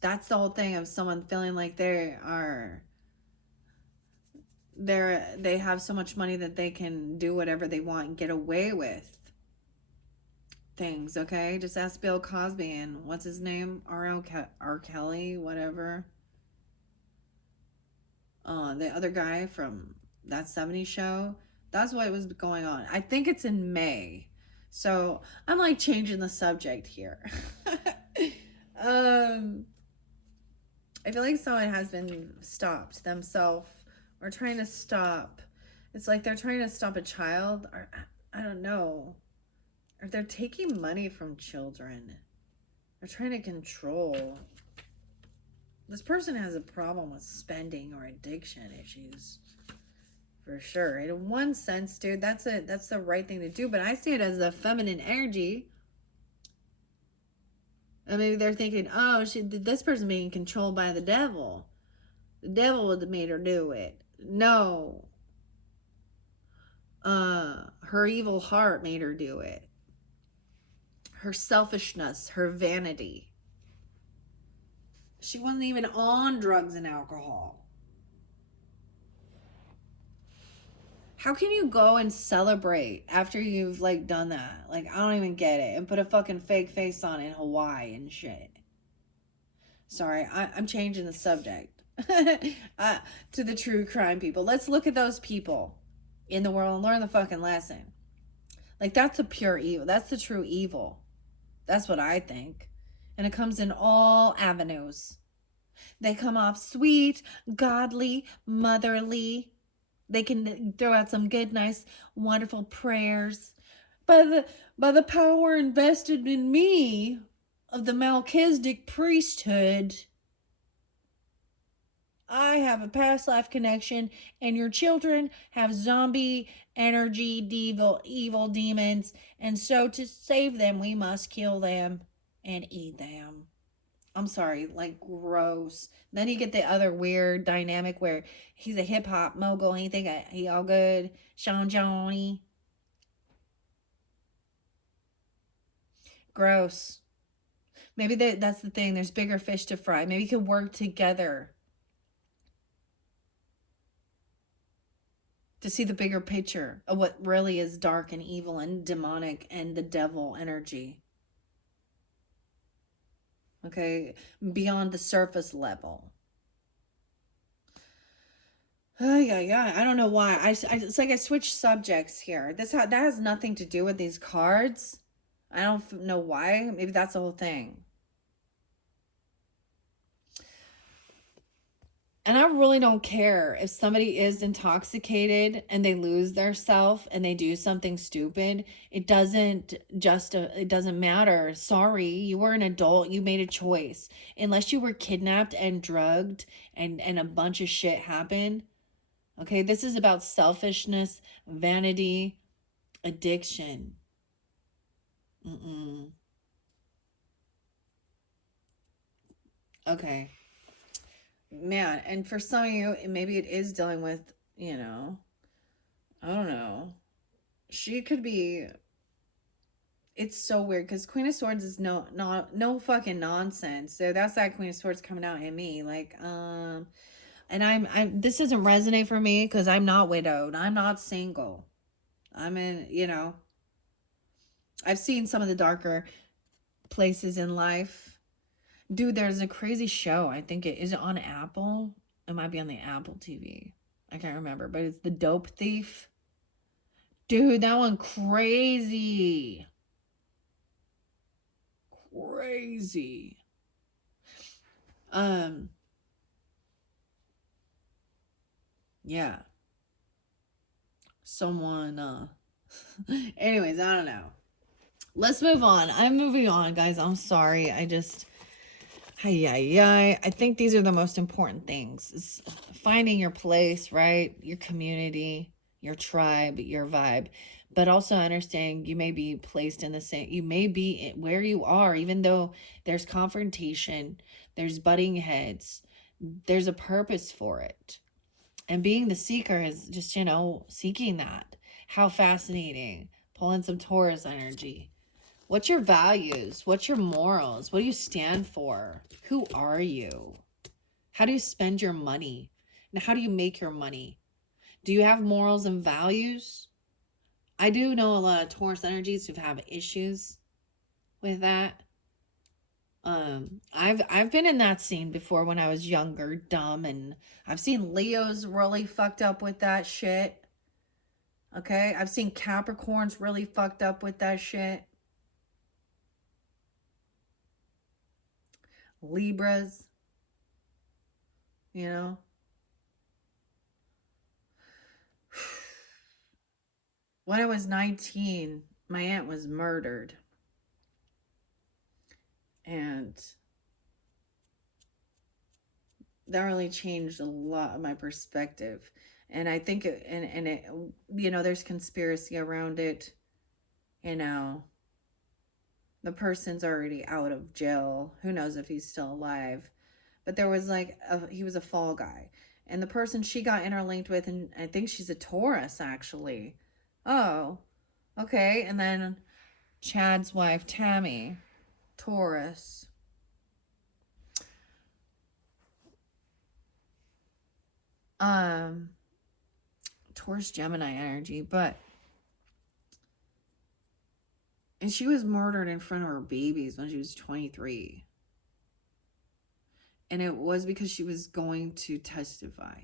that's the whole thing of someone feeling like they have so much money that they can do whatever they want and get away with things. Okay, just ask Bill Cosby and what's his name, R. Kelly, whatever. The other guy from that 70s show. That's what was going on. I think it's in May. So I'm like changing the subject here. um I feel like someone has been stopped themselves or trying to stop. It's like they're trying to stop a child, or I don't know. Or they're taking money from children. They're trying to control. This person has a problem with spending or addiction issues. For sure. In one sense, dude, that's the right thing to do. But I see it as the feminine energy. And maybe they're thinking, oh, this person being controlled by the devil. The devil would have made her do it. No. Her evil heart made her do it. Her selfishness, her vanity. She wasn't even on drugs and alcohol. How can you go and celebrate after you've like done that? Like, I don't even get it. And put a fucking fake face on in Hawaii and shit. Sorry, I'm changing the subject to the true crime people. Let's look at those people in the world and learn the fucking lesson. Like, that's the pure evil. That's the true evil. That's what I think. And it comes in all avenues. They come off sweet, godly, motherly. They can throw out some good, nice, wonderful prayers. By the power invested in me of the Melchizedek priesthood, I have a past life connection, and your children have zombie energy, evil demons, and so to save them, we must kill them and eat them. I'm sorry, like gross. Then you get the other weird dynamic where he's a hip hop mogul and he think he all good. Sean Johnny. Gross. Maybe that's the thing. There's bigger fish to fry. Maybe you can work together to see the bigger picture of what really is dark and evil and demonic and the devil energy. Okay, beyond the surface level. Yeah. I don't know why. It's like I switched subjects here. That has nothing to do with these cards. I don't know why. Maybe that's the whole thing. And I really don't care if somebody is intoxicated and they lose their self and they do something stupid. It doesn't matter. Sorry, you were an adult. You made a choice. Unless you were kidnapped and drugged and a bunch of shit happened. Okay, this is about selfishness, vanity, addiction. Okay. Man, and for some of you, maybe it is dealing with, I don't know. She could be. It's so weird because Queen of Swords is no fucking nonsense. So that's that Queen of Swords coming out in me, like and I'm this doesn't resonate for me because I'm not widowed. I'm not single. I'm in, I've seen some of the darker places in life. Dude, there's a crazy show. I think it on Apple. It might be on the Apple TV. I can't remember, but it's The Dope Thief. Dude, that one crazy. Crazy. Yeah. Someone anyways, I don't know. Let's move on. I'm moving on, guys. I'm sorry. I think these are the most important things. Is finding your place, right? Your community, your tribe, your vibe. But also understanding you may be placed in the same, you may be where you are, even though there's confrontation, there's butting heads, There's a purpose for it. And being the seeker is just, seeking that. How fascinating. Pulling some Taurus energy. What's your values? What's your morals? What do you stand for? Who are you? How do you spend your money? And how do you make your money? Do you have morals and values? I do know a lot of Taurus energies who have issues with that. I've been in that scene before when I was younger, dumb, and I've seen Leos really fucked up with that shit. Okay, I've seen Capricorns really fucked up with that shit. Libras, you know. When I was 19, my aunt was murdered. And that really changed a lot of my perspective. And I think there's conspiracy around it. You know, the person's already out of jail. Who knows if he's still alive? But there was he was a fall guy. And the person she got interlinked with, and I think she's a Taurus actually. Oh, okay. And then Chad's wife, Tammy, Taurus. Um, Taurus Gemini energy, and she was murdered in front of her babies when she was 23. And it was because she was going to testify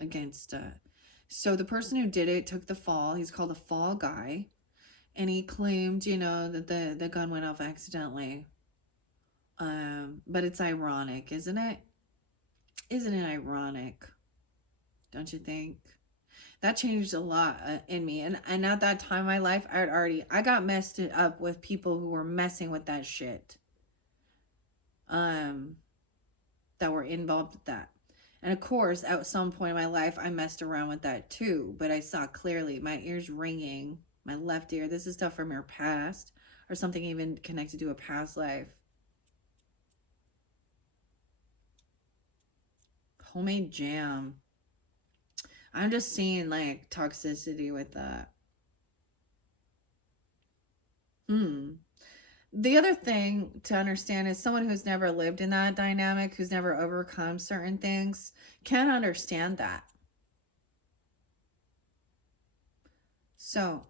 against so the person who did it took the fall. He's called a fall guy. And he claimed, that the gun went off accidentally. But it's ironic, isn't it? Isn't it ironic? Don't you think? That changed a lot in me. And at that time in my life, I got messed up with people who were messing with that shit. Um, that were involved with that. And of course, at some point in my life, I messed around with that too. But I saw clearly my ears ringing, my left ear. This is stuff from your past or something even connected to a past life. Homemade jam. I'm just seeing like toxicity with that. The other thing to understand is someone who's never lived in that dynamic, who's never overcome certain things, can't understand that. So,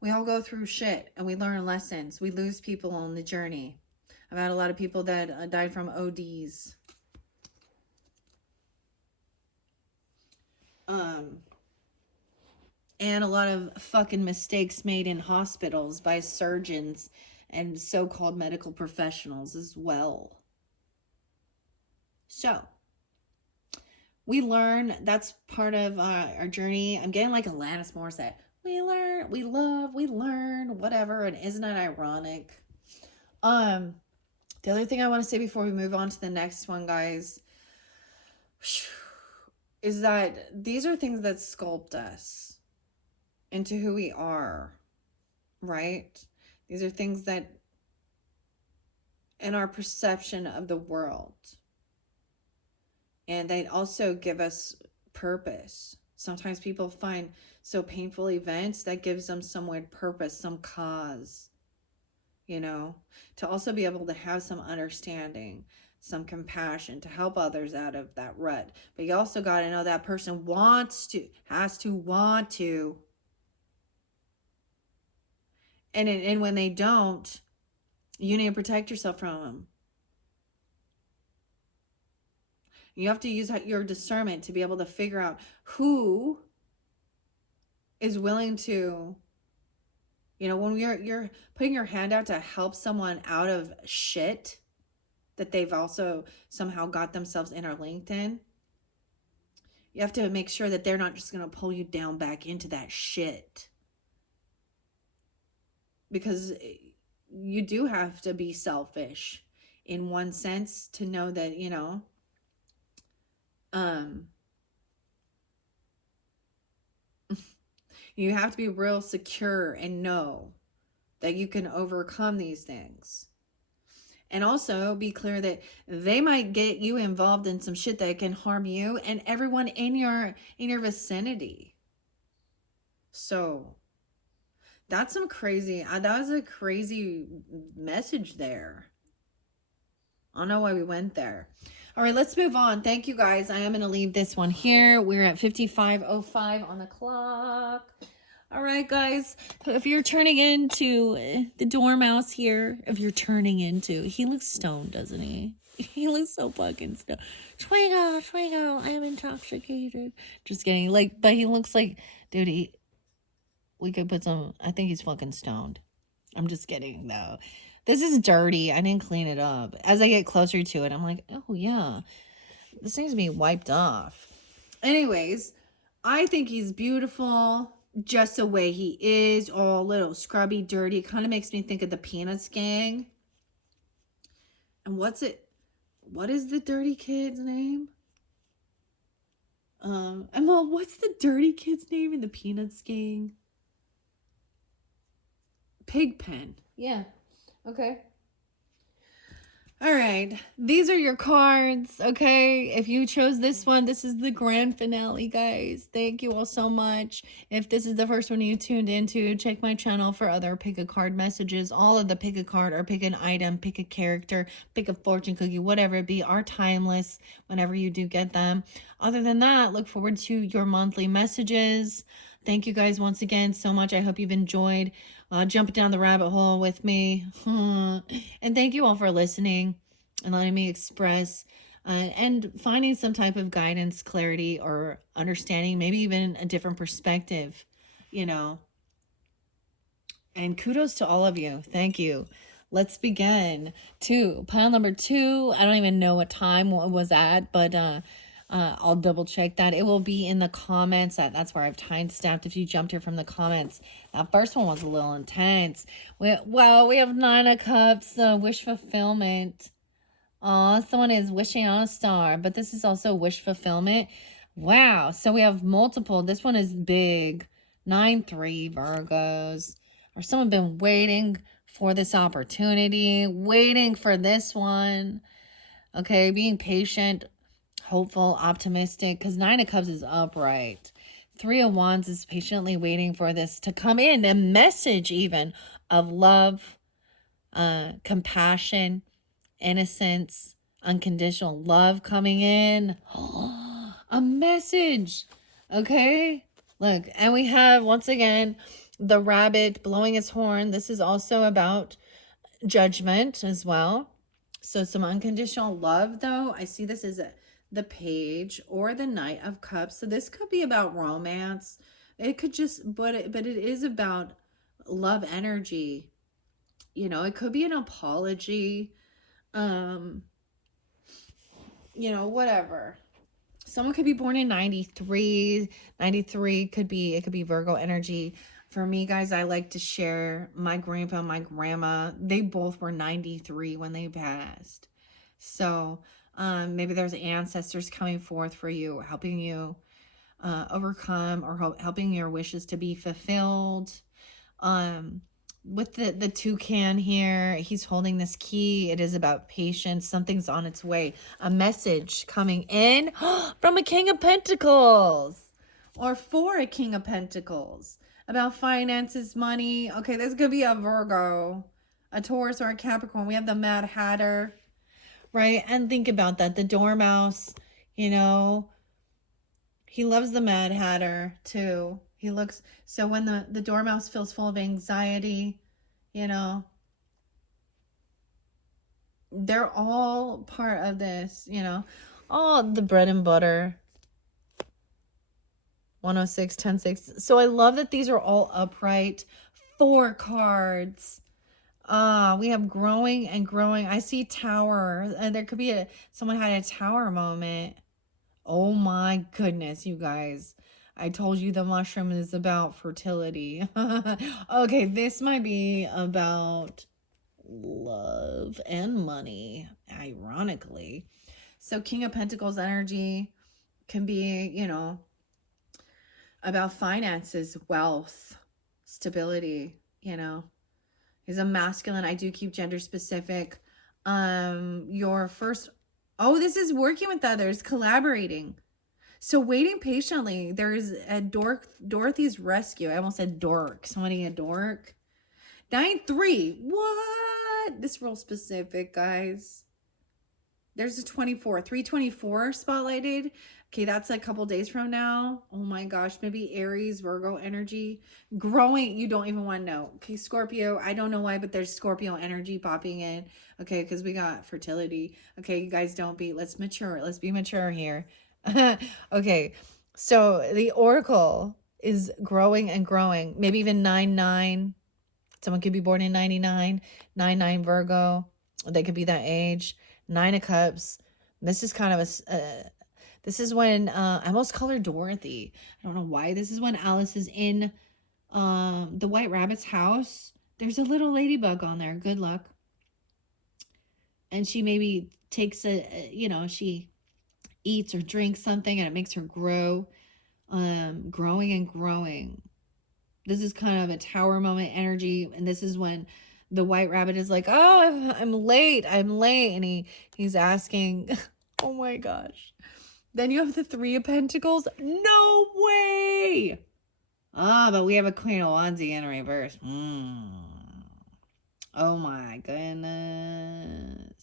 we all go through shit and we learn lessons. We lose people on the journey. I've had a lot of people that died from ODs. And a lot of fucking mistakes made in hospitals by surgeons and so-called medical professionals as well. So, we learn. That's part of our journey. I'm getting like Alanis Morissette. We learn, we love, we learn, whatever. And isn't that ironic? The other thing I want to say before we move on to the next one, guys, is that these are things that sculpt us into who we are, right? These are things that in our perception of the world. And they also give us purpose. Sometimes people find so painful events that gives them some weird purpose, some cause, to also be able to have some understanding, some compassion to help others out of that rut. But you also got to know that person has to want to. And when they don't, you need to protect yourself from them. You have to use your discernment to be able to figure out who is willing to, when you're putting your hand out to help someone out of shit that they've also somehow got themselves interlinked in, you have to make sure that they're not just going to pull you down back into that shit. Because you do have to be selfish in one sense to know that, you have to be real secure and know that you can overcome these things. And also be clear that they might get you involved in some shit that can harm you and everyone in your vicinity. So that's some crazy, that was a crazy message there. I don't know why we went there. All right, let's move on. Thank you guys. I am going to leave this one here. We're at 55:05 on the clock. All right, guys. If you're turning into the Dormouse here, he looks stoned, doesn't he? He looks so fucking stoned. Twinkle, twinkle, I am intoxicated. Just kidding. Like, but he looks like, dude, we could put some, I think he's fucking stoned. I'm just kidding, though. This is dirty. I didn't clean it up. As I get closer to it, I'm like, oh, yeah. This needs to be wiped off. Anyways, I think he's beautiful just the way he is. All a little scrubby, dirty. Kind of makes me think of the Peanuts gang. And what is the dirty kid's name? Emma, what's the dirty kid's name in the Peanuts gang? Pigpen. Yeah. Okay. All right. These are your cards, okay? If you chose this one, this is the grand finale, guys. Thank you all so much. If this is the first one you tuned into, check my channel for other pick a card messages. All of the pick a card or pick an item, pick a character, pick a fortune cookie, whatever it be, are timeless whenever you do get them. Other than that, look forward to your monthly messages. Thank you guys once again so much. I hope you've enjoyed jumping down the rabbit hole with me. And thank you all for listening and letting me express and finding some type of guidance, clarity, or understanding, maybe even a different perspective, you know. And kudos to all of you. Thank you. Let's begin. Pile number 2. I don't even know what time it was at, but I'll double check that. It will be in the comments. That's where I've time stamped if you jumped here from the comments. That first one was a little intense. We have 9 of Cups, wish fulfillment. Someone is wishing on a star, but this is also wish fulfillment. Wow. So we have multiple. This one is big. 9-3 Virgos. Or someone been waiting for this opportunity, waiting for this one. Okay, being patient, hopeful, optimistic, because 9 of Cups is upright. 3 of Wands is patiently waiting for this to come in, a message even of love, compassion, innocence, unconditional love coming in. A message. Okay, look, and we have once again the rabbit blowing its horn. This is also about judgment as well. So some unconditional love, though. I see this as the Page or the Knight of Cups. So this could be about romance. It could just, but it is about love energy. You know, it could be an apology. You know, whatever. Someone could be born in 93. 93 could be Virgo energy. For me, guys, I like to share my grandpa and my grandma. They both were 93 when they passed. So maybe there's ancestors coming forth for you, helping you overcome or helping your wishes to be fulfilled. With the toucan here, he's holding this key. It is about patience. Something's on its way. A message coming in from a King of Pentacles or for a King of Pentacles about finances, money. Okay, this could be a Virgo, a Taurus, or a Capricorn. We have the Mad Hatter, right? And think about that. The Dormouse, you know, he loves the Mad Hatter too. He looks, so when the Dormouse feels full of anxiety, you know, they're all part of this, you know. Oh, the bread and butter. 106, 10, 6. So I love that these are all upright. 4 cards. We have growing and growing. I see tower. And there could be someone had a tower moment. Oh my goodness, you guys. I told you the mushroom is about fertility. Okay, this might be about love and money, ironically. So King of Pentacles energy can be, you know, about finances, wealth, stability, you know. He's a masculine. I do keep gender specific. Your first, oh, this is working with others, collaborating. So waiting patiently. There's a Dorothy's rescue. I almost said dork. Somebody a dork. 9-3. What? This real specific, guys. There's a 24. 324 spotlighted. Okay, that's a couple days from now. Oh my gosh, maybe Aries, Virgo energy. Growing, you don't even want to know. Okay, Scorpio, I don't know why, but there's Scorpio energy popping in. Okay, because we got fertility. Okay, you guys don't be, let's mature. Let's be mature here. Okay, so the Oracle is growing and growing. Maybe even 9-9. Someone could be born in 99, 9-9 Virgo. They could be that age. 9 of Cups. This is kind of this is when I almost call her Dorothy. I don't know why. This is when Alice is in the White Rabbit's house. There's a little ladybug on there. Good luck. And she maybe takes she eats or drinks something and it makes her grow. Growing and growing. This is kind of a tower moment energy. And this is when the White Rabbit is like, oh, I'm late. And he's asking, oh my gosh. Then you have the 3 of Pentacles. No way. But we have a Queen of Wands in reverse. Oh my goodness.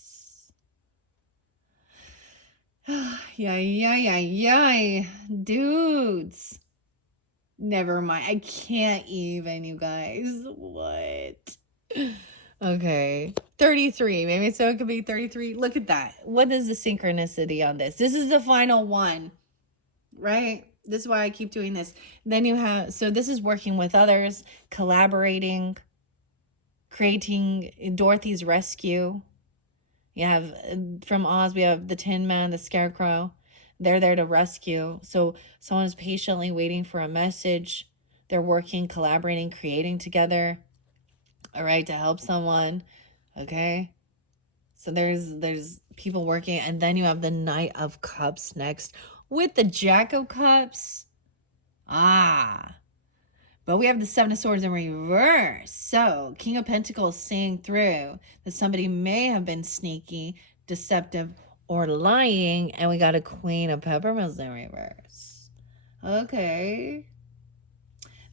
Yay. Dudes. Never mind. I can't even, you guys. What? Okay. 33. Maybe so it could be 33. Look at that. What is the synchronicity on this? This is the final one, right? This is why I keep doing this. Then you have, so this is working with others, collaborating, creating Dorothy's rescue. You have, from Oz, we have the Tin Man, the Scarecrow. They're there to rescue. So someone is patiently waiting for a message. They're working, collaborating, creating together. All right, to help someone. Okay. So there's people working, and then you have the Knight of Cups next with the Jack of Cups. But we have the 7 of Swords in reverse. So King of Pentacles seeing through that somebody may have been sneaky, deceptive, or lying. And we got a Queen of Peppermints in reverse. Okay.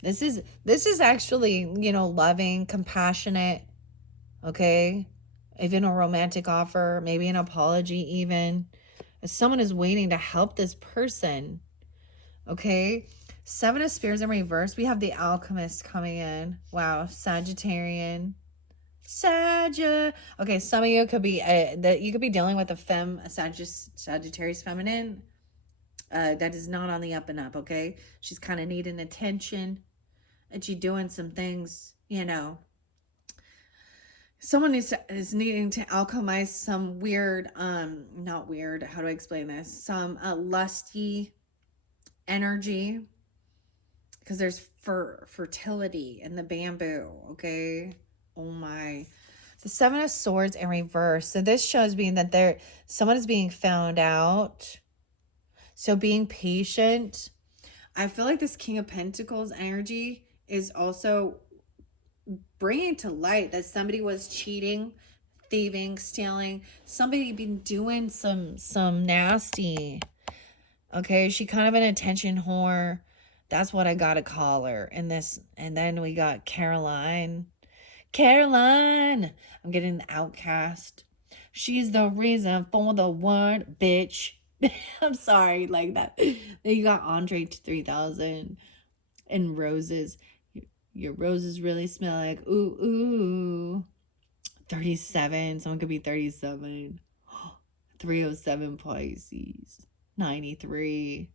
This is actually, loving, compassionate. Okay. Even a romantic offer, maybe an apology even. If someone is waiting to help this person. Okay. 7 of Spears in reverse. We have the Alchemist coming in. Wow. Sagittarian. Okay, some of you could be that you could be dealing with a Sagittarius feminine that is not on the up and up. Okay, she's kind of needing attention, and she's doing some things. Someone is needing to alchemize some weird, not weird. How do I explain this? Some lusty energy. Because there's fertility in the bamboo, okay? Oh my. The 7 of Swords in reverse. So this shows me that someone is being found out. So being patient. I feel like this King of Pentacles energy is also bringing to light that somebody was cheating, thieving, stealing. Somebody been doing some nasty. Okay, she kind of an attention whore. That's what I gotta call her in this. And then we got Caroline. I'm getting the outcast. She's the reason for the word, bitch. I'm sorry, like that. Then you got Andre 3000 and roses. Your roses really smell like ooh. 37. Someone could be 37. 307 Pisces. 93.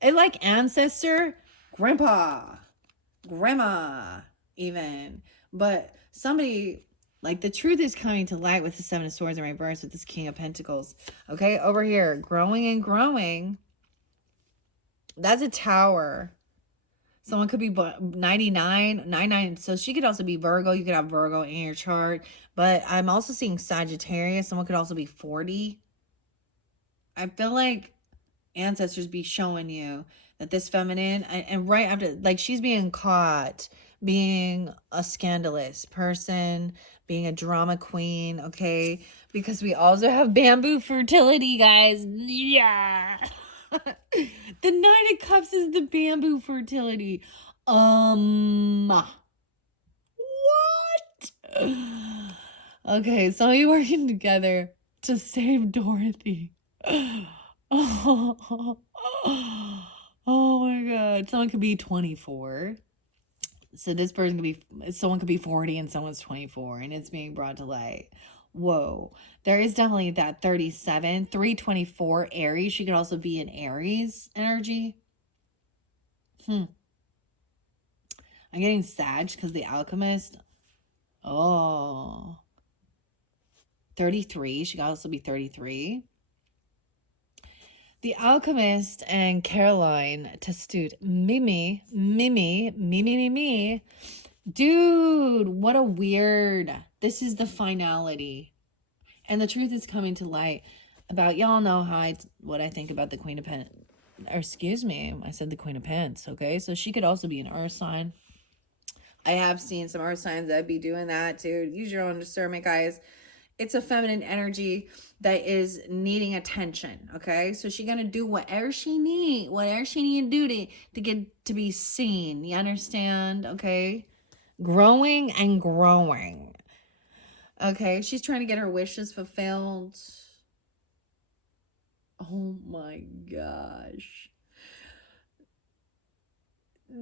And like ancestor, grandma, even. But somebody, like the truth is coming to light with the 7 of Swords in reverse with this King of Pentacles. Okay, over here, growing and growing. That's a Tower. Someone could be 99, 99. So she could also be Virgo. You could have Virgo in your chart. But I'm also seeing Sagittarius. Someone could also be 40. I feel like ancestors be showing you that this feminine, and right after, like, she's being caught being a scandalous person, being a drama queen, okay? Because we also have bamboo fertility, guys. Yeah. The Knight of Cups is the bamboo fertility. What? Okay, so you working together to save Dorothy. Oh, oh my god. Someone could be 24. So this person could be, someone could be 40 and someone's 24 and it's being brought to light. Whoa. There is definitely that 37, 324 Aries. She could also be an Aries energy. I'm getting Sag because the Alchemist. Oh. 33. She could also be 33. The Alchemist and Caroline Testoot. Mimi. Dude, what a weird. This is the finality. And the truth is coming to light about, y'all know what I think about the Queen of Pants. Or excuse me, I said the Queen of Pants, okay? So she could also be an earth sign. I have seen some earth signs that be doing that too. Use your own discernment, guys. It's a feminine energy that is needing attention, okay? So she's gonna do whatever she need to do to get to be seen. You understand, okay? Growing and growing. Okay, she's trying to get her wishes fulfilled. Oh my gosh.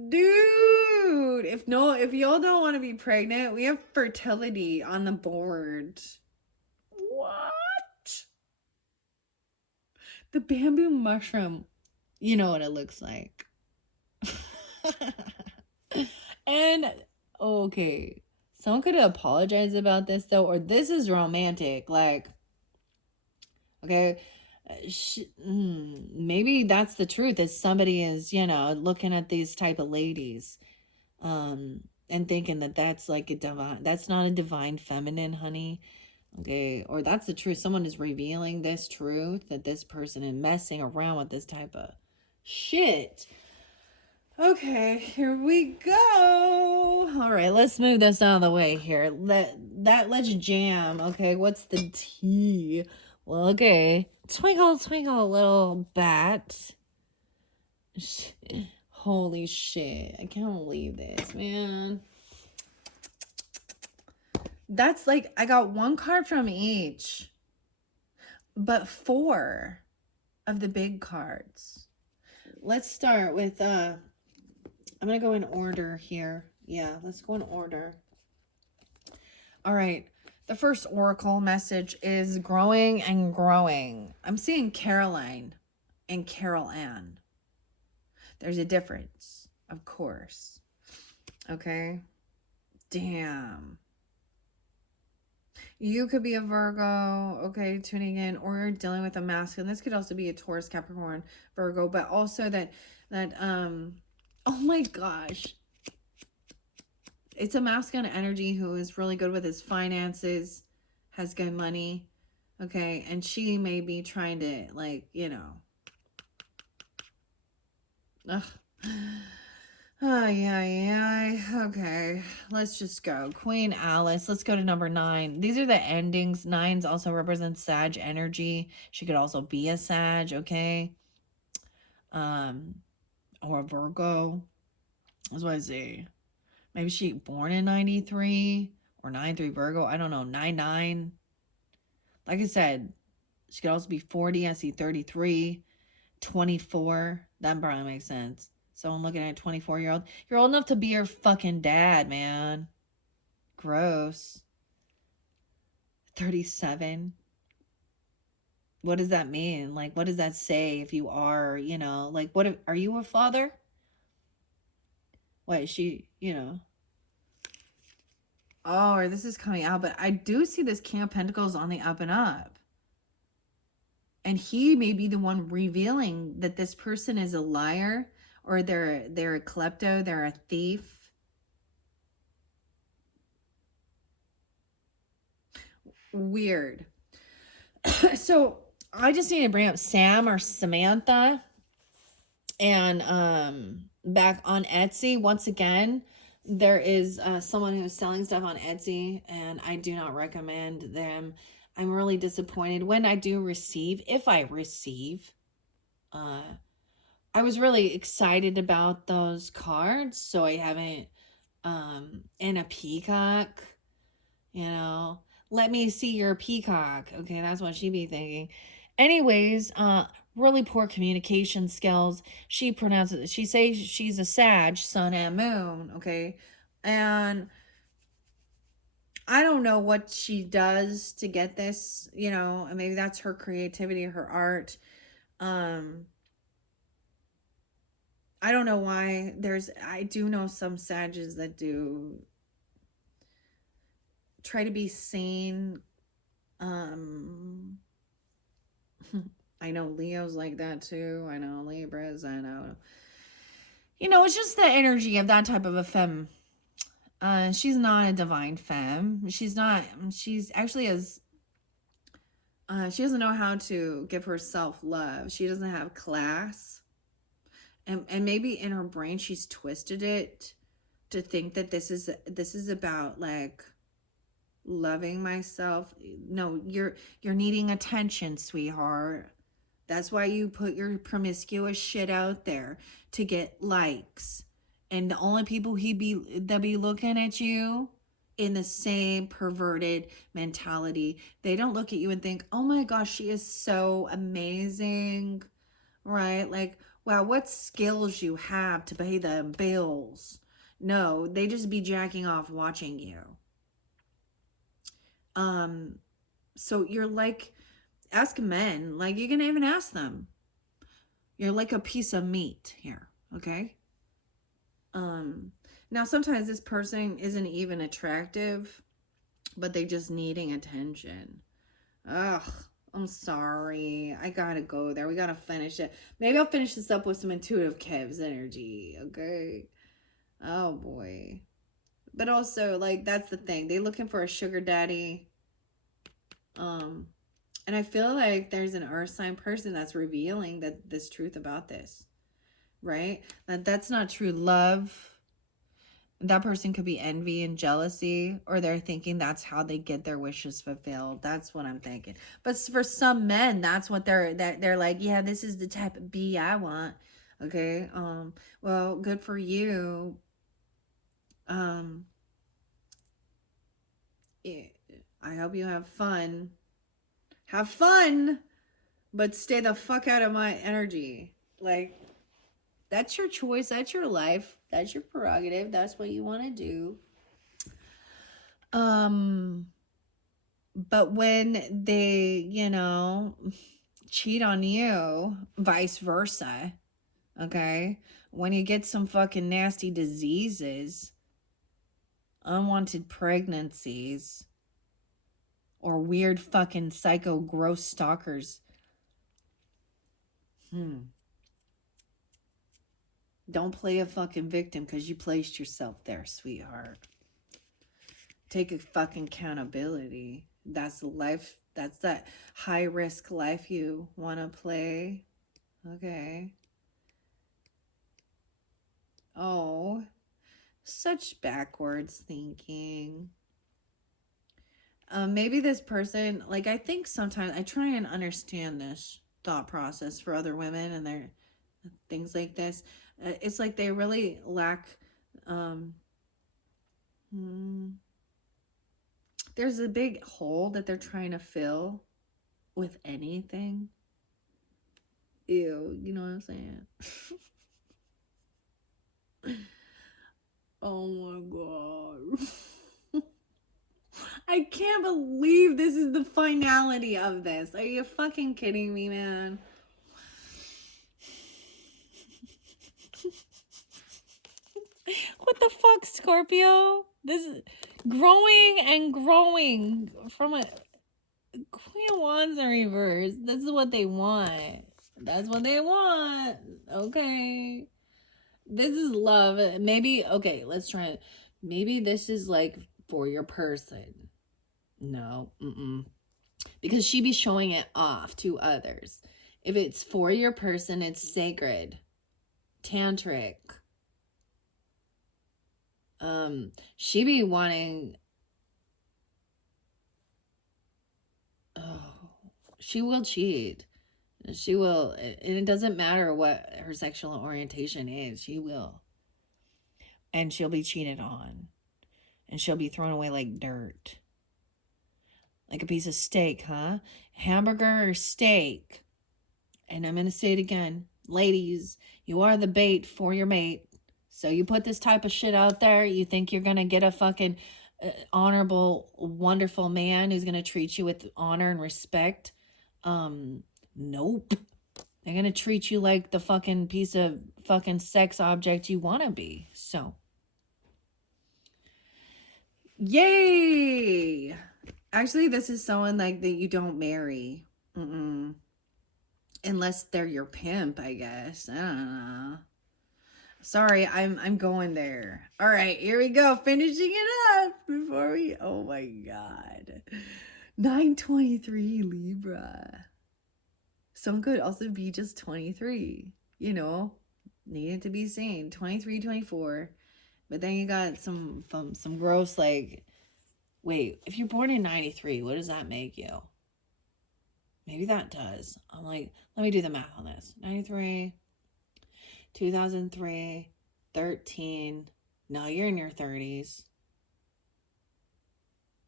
Dude, if y'all don't want to be pregnant, we have fertility on the board. What? The bamboo mushroom, you know what it looks like. And okay, someone could apologize about this though, or this is romantic. Like, okay, maybe that's the truth. Is somebody is looking at these type of ladies, and thinking that that's like a divine. That's not a divine feminine, honey. Okay, or that's the truth. Someone is revealing this truth that this person is messing around with this type of shit. Okay, here we go. All right, let's move this out of the way here. Let's jam. Okay, what's the tea? Well, okay. Twinkle, twinkle, little bat. Holy shit. I can't believe this, man. That's like, I got one card from each, but 4 of the big cards. Let's start with, I'm going to go in order here. Yeah, let's go in order. All right. The first oracle message is growing and growing. I'm seeing Caroline and Carol Ann. There's a difference, of course. Okay. Damn. You could be a Virgo, okay, tuning in, or you're dealing with a masculine. This could also be a Taurus, Capricorn, Virgo, but also that oh my gosh. It's a masculine energy who is really good with his finances, has good money, okay, and she may be trying to, like, ugh. Oh, yeah. Okay, let's just go. Queen Alice. Let's go to number 9. These are the endings. 9s also represent Sag energy. She could also be a Sag, okay? Or a Virgo. That's what I say. Maybe she born in 93 or 93 Virgo. I don't know. 99. Like I said, she could also be 40. I see 33, 24. That probably makes sense. Someone looking at a 24-year-old. You're old enough to be your fucking dad, man. Gross. 37. What does that mean? Like, what does that say if you are, like, are you a father? Wait, Oh, or this is coming out, but I do see this King of Pentacles on the up and up. And he may be the one revealing that this person is a liar, or they're a klepto, they're a thief. Weird. So I just need to bring up Sam or Samantha. And back on Etsy, once again, there is someone who's selling stuff on Etsy, and I do not recommend them. I'm really disappointed when I do receive, if I receive. Uh, I was really excited about those cards, so I haven't. And a peacock, you know. Let me see your peacock. Okay, that's what she be thinking. Anyways, really poor communication skills. She pronounces, she says she's a Sag, sun and moon, okay? And I don't know what she does to get this, you know, and maybe that's her creativity, her art. Um, I don't know why I do know some Sages that do try to be sane. Um, I know Leo's like that too. I know Libras. I know. You know, it's just the energy of that type of a femme. She's not a divine femme. She's not. She's actually as. She doesn't know how to give herself love. She doesn't have class, and maybe in her brain she's twisted it to think that this is about like loving myself. No, you're needing attention, sweetheart. That's why you put your promiscuous shit out there, to get likes. And the only people that be looking at you in the same perverted mentality. They don't look at you and think, "Oh my gosh, she is so amazing." Right? Like, wow, what skills you have to pay the bills. No, they just be jacking off watching you. So you're like, ask men, like you can even ask them. You're like a piece of meat here, okay? Now sometimes this person isn't even attractive, but they just needing attention. Ugh, I'm sorry. I gotta go there. We gotta finish it. Maybe I'll finish this up with some intuitive Kev's energy, okay? Oh boy. But also, like, that's the thing. They looking for a sugar daddy. And I feel like there's an earth sign person that's revealing this truth about this, right? That's not true love. That person could be envy and jealousy, or they're thinking that's how they get their wishes fulfilled. That's what I'm thinking. But for some men, that's what they're like, yeah, this is the type of B I want. Okay. Well, good for you. Um, I hope you have fun. Have fun, but stay the fuck out of my energy. Like, that's your choice. That's your life. That's your prerogative. That's what you want to do. But when they, cheat on you, vice versa, okay? When you get some fucking nasty diseases, unwanted pregnancies, or weird fucking psycho gross stalkers, don't play a fucking victim because you placed yourself there, sweetheart. Take a fucking accountability. That's the life. That's that high risk life you want to play. Okay. Oh, such backwards thinking. Maybe this person, like, I think sometimes I try and understand this thought process for other women and their things like this. It's like they really lack. Um, hmm, there's a big hole that they're trying to fill with anything. Ew, you know what I'm saying? Oh my god. I can't believe this is the finality of this. Are you fucking kidding me, man? What the fuck, Scorpio? This is growing and growing from a Queen of Wands in reverse. This is what they want. That's what they want. Okay. This is love. Maybe, okay, let's try it. Maybe this is like for your person. No. Because she be showing it off to others. If it's for your person, it's sacred. Tantric. She be wanting, oh, she will cheat. She will, and it doesn't matter what her sexual orientation is, she will. And she'll be cheated on. And she'll be thrown away like dirt. Like a piece of steak, huh? Hamburger or steak? And I'm going to say it again. Ladies, you are the bait for your mate. So you put this type of shit out there, you think you're going to get a fucking honorable, wonderful man who's going to treat you with honor and respect? Nope. They're going to treat you like the fucking piece of fucking sex object you want to be. So, yay! Actually, this is someone like that you don't marry. Mm-mm. Unless they're your pimp, I guess. I don't know. Sorry, I'm going there. All right, here we go. Finishing it up before we. Oh my god, 923 Libra. Some could also be just 23. You know, needed to be seen. 23, 24. But then you got some gross like. Wait, if you're born in 93, what does that make you? Maybe that does. I'm like, let me do the math on this. 93, 2003, 13. Now you're in your 30s.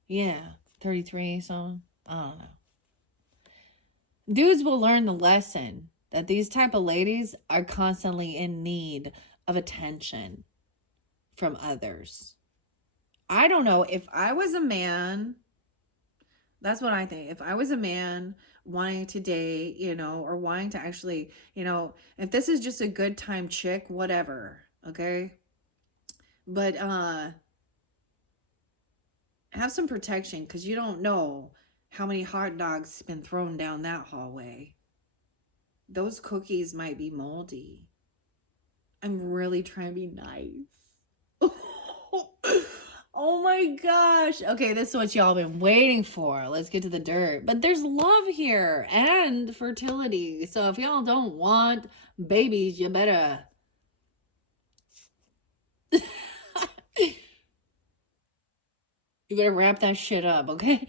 Yeah, 33, so I don't know. Dudes will learn the lesson that these type of ladies are constantly in need of attention from others. I don't know. If I was a man, that's what I think. If I was a man wanting to date, or wanting to actually, if this is just a good time chick, whatever, okay? But have some protection, because you don't know how many hot dogs been thrown down that hallway. Those cookies might be moldy. I'm really trying to be nice. Oh my gosh. Okay, this is what y'all been waiting for. Let's get to the dirt. But there's love here and fertility. So if y'all don't want babies, you better. You better wrap that shit up, okay?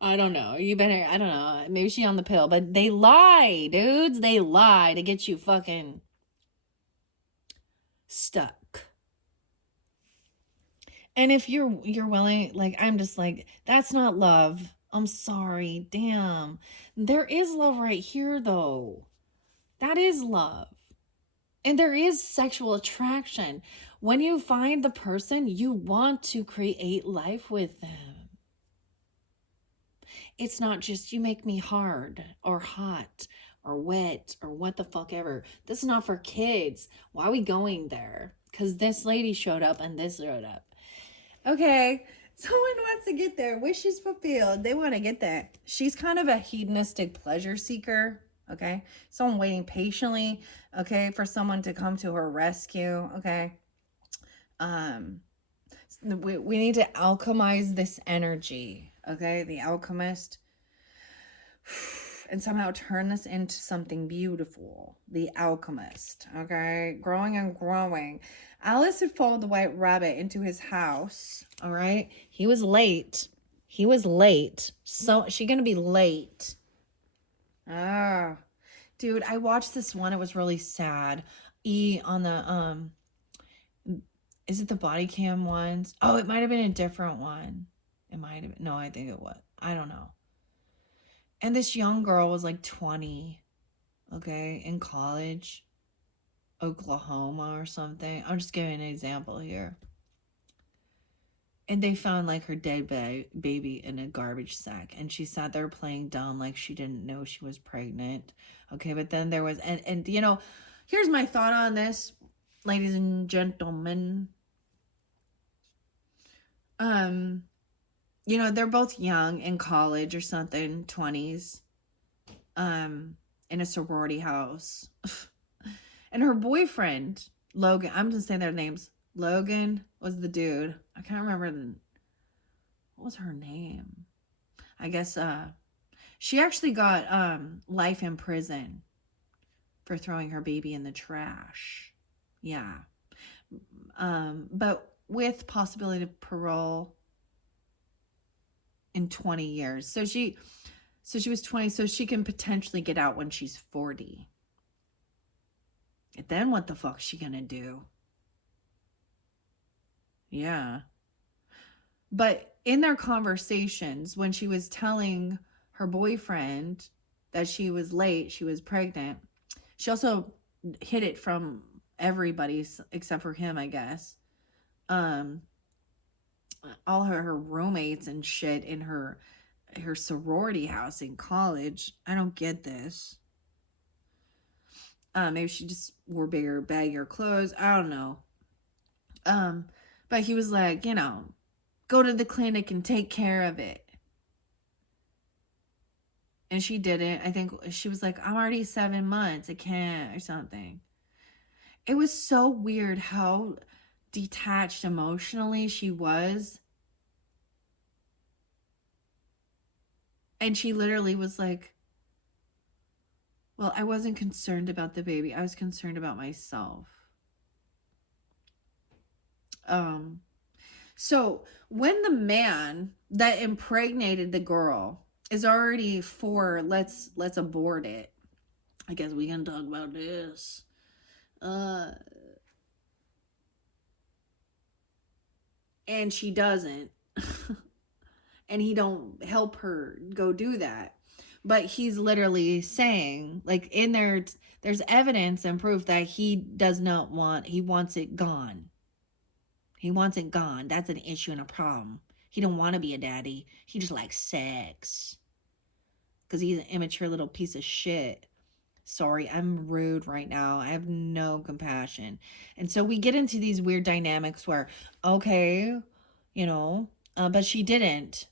I don't know. You better, I don't know. Maybe she on the pill, but they lie, dudes. They lie to get you fucking stuck. And if you're willing, like, I'm just like, that's not love. I'm sorry. Damn. There is love right here though. That is love. And there is sexual attraction. When you find the person, you want to create life with them. It's not just you make me hard or hot or wet or what the fuck ever. This is not for kids. Why are we going there? Because this lady showed up and this showed up. Okay, someone wants to get their wishes fulfilled. They want to get that. She's kind of a hedonistic pleasure seeker. Okay, someone waiting patiently. Okay, for someone to come to her rescue. Okay, we need to alchemize this energy. Okay, the alchemist, and somehow turn this into something beautiful. The alchemist. Okay, growing and growing. Alice had followed the white rabbit into his house. All right, he was late. So she gonna be late. Ah, dude, I watched this one. It was really sad. On the is it the body cam ones? Oh, it might have been a different one. It might have. No, I think it was. I don't know. And this young girl was like 20, okay, in college, Oklahoma or something. I'm just giving an example here. And they found like her dead baby in a garbage sack. And she sat there playing dumb like she didn't know she was pregnant. Okay, but then there was, and here's my thought on this, ladies and gentlemen. They're both young in college or something, 20s, in a sorority house. And her boyfriend, Logan, I'm just saying their names. Logan was the dude. I can't remember what was her name? I guess she actually got life in prison for throwing her baby in the trash. Yeah. But with possibility of parole in 20 years. So she was 20, so she can potentially get out when she's 40. And then what the fuck's she gonna do? Yeah. But in their conversations, when she was telling her boyfriend that she was late, she was pregnant, she also hid it from everybody except for him, I guess. Um, all her roommates and shit in her sorority house in college. I don't get this. Maybe she just wore bigger, baggier clothes. I don't know. Um, but he was like, go to the clinic and take care of it. And she didn't. I think she was like, I'm already 7 months. I can't, or something. It was so weird how detached emotionally she was. And she literally was like, well, I wasn't concerned about the baby. I was concerned about myself. So when the man that impregnated the girl is already for let's abort it. I guess we can talk about this. And she doesn't. And he don't help her go do that. But he's literally saying, like, in there's evidence and proof that he does not want, he wants it gone. He wants it gone. That's an issue and a problem. He don't want to be a daddy. He just likes sex. Because he's an immature little piece of shit. Sorry, I'm rude right now. I have no compassion. And so we get into these weird dynamics where, okay, but she didn't.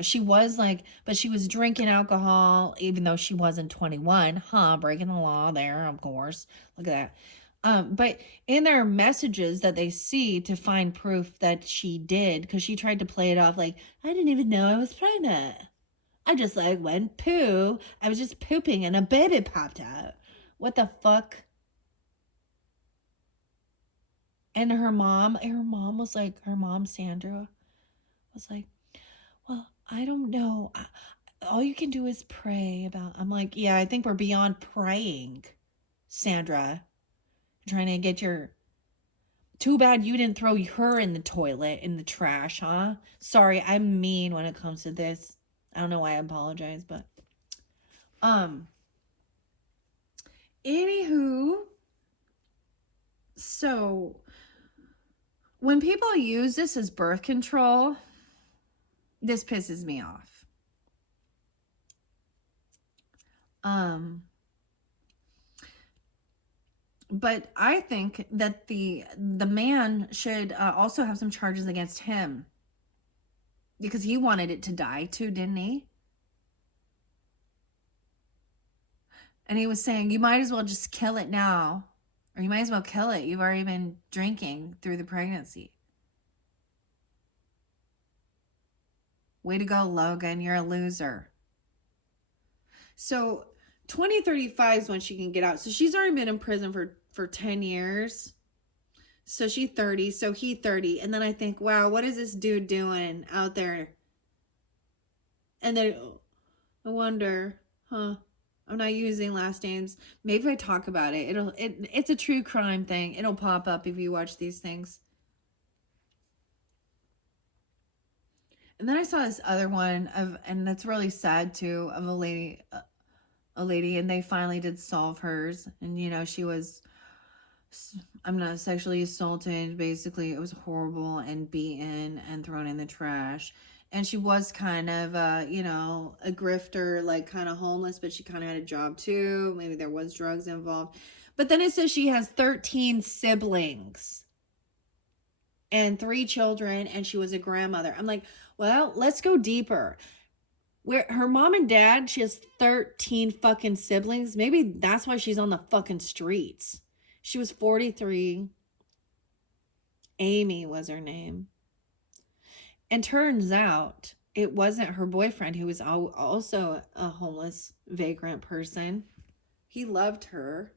She was like, but she was drinking alcohol, even though she wasn't 21. Breaking the law there, of course. Look at that. But in their messages that they see to find proof that she did, because she tried to play it off like, I didn't even know I was pregnant. I just like went poo. I was just pooping and a baby popped out. What the fuck? And her mom was like, her mom, Sandra, was like, well, I don't know. All you can do is pray about. I'm like, yeah, I think we're beyond praying, Sandra. Trying to get your. Too bad you didn't throw her in the toilet, in the trash, huh? Sorry, I'm mean when it comes to this. I don't know why I apologize, but. Anywho, so when people use this as birth control, this pisses me off. But I think that the man should also have some charges against him because he wanted it to die too, didn't he? And he was saying, you might as well just kill it now, or you might as well kill it. You've already been drinking through the pregnancy. Way to go, Logan. You're a loser. So 2035 is when she can get out. So she's already been in prison for 10 years. So she's 30. So he's 30. And then I think, wow, what is this dude doing out there? And then I wonder, I'm not using last names. Maybe if I talk about it, it's a true crime thing. It'll pop up if you watch these things. And then I saw this other one and that's really sad too, of a lady, and they finally did solve hers. And she was, I'm not sexually assaulted. Basically, it was horrible and beaten and thrown in the trash. And she was kind of, a grifter, like kind of homeless, but she kind of had a job too. Maybe there was drugs involved. But then it says she has 13 siblings and 3 children, and she was a grandmother. I'm like, well, let's go deeper. Where her mom and dad, she has 13 fucking siblings. Maybe that's why she's on the fucking streets. She was 43. Amy was her name. And turns out it wasn't her boyfriend, who was also a homeless vagrant person. He loved her.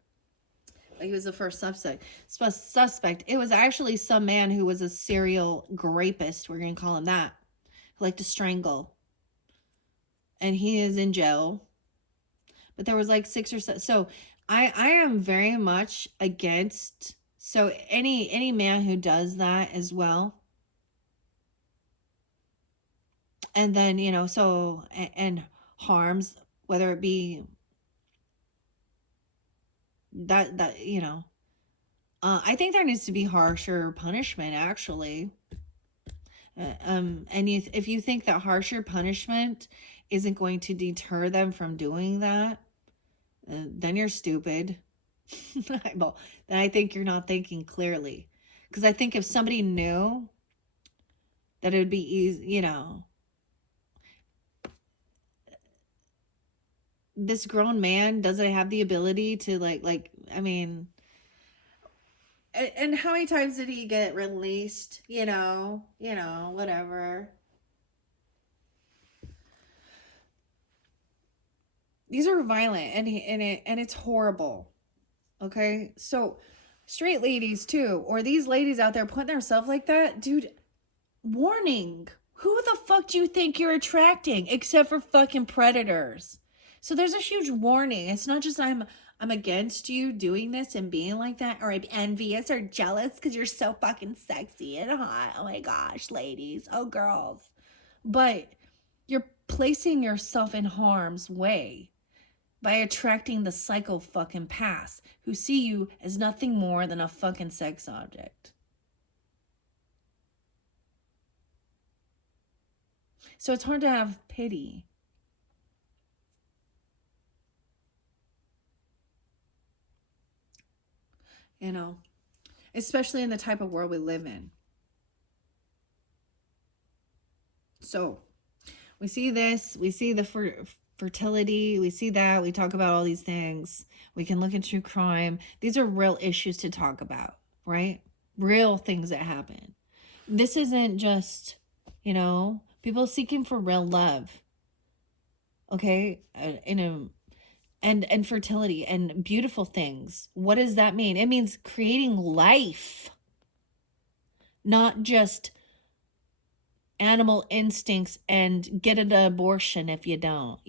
he was the first suspect. It was actually some man who was a serial rapist. We're gonna call him that. Who liked to strangle, and he is in jail. But there was like 6 or 7. So I am very much against. So any man who does that as well, and then and harms, whether it be that. I think there needs to be harsher punishment, actually. And if you think that harsher punishment isn't going to deter them from doing that, then you're stupid. Well, then I think you're not thinking clearly. Because I think if somebody knew that it would be easy, this grown man doesn't have the ability to I mean, and how many times did he get released? Whatever. These are violent, and it's horrible. Okay, so straight ladies too, or these ladies out there putting themselves like that, dude. Warning: who the fuck do you think you're attracting, except for fucking predators? So there's a huge warning. It's not just I'm against you doing this and being like that, or I'm envious or jealous because you're so fucking sexy and hot. Oh my gosh, ladies. Oh, girls. But you're placing yourself in harm's way by attracting the psycho fucking pass who see you as nothing more than a fucking sex object. So it's hard to have pity. Especially in the type of world we live in. So we see this, we see the fertility, we see that, we talk about all these things. We can look at true crime. These are real issues to talk about, right? Real things that happen. This isn't just, people seeking for real love. Okay? And fertility and beautiful things. What does that mean? It means creating life, not just animal instincts and get an abortion if you don't.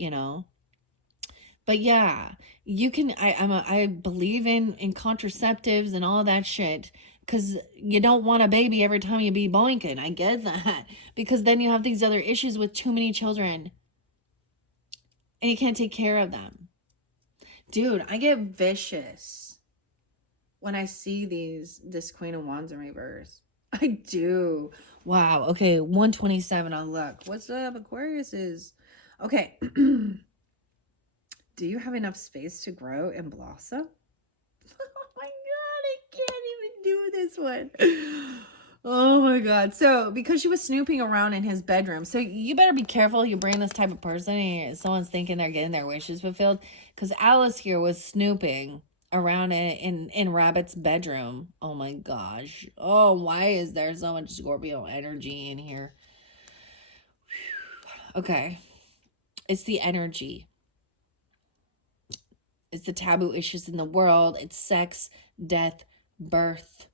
But yeah, you can. I believe in contraceptives and all that shit, because you don't want a baby every time you be boinking. I get that, because then you have these other issues with too many children and you can't take care of them. Dude, I get vicious when I see this Queen of Wands in reverse. I do. Wow. Okay, 127 on luck. What's up, Aquarius is? Okay. Do you have enough space to grow and blossom? Oh my god, I can't even do this one. Oh my god. So, because she was snooping around in his bedroom. So, you better be careful you bring this type of person and someone's thinking they're getting their wishes fulfilled, cuz Alice here was snooping around in Rabbit's bedroom. Oh my gosh. Oh, why is there so much Scorpio energy in here? Okay. It's the energy. It's the taboo issues in the world. It's sex, death, birth.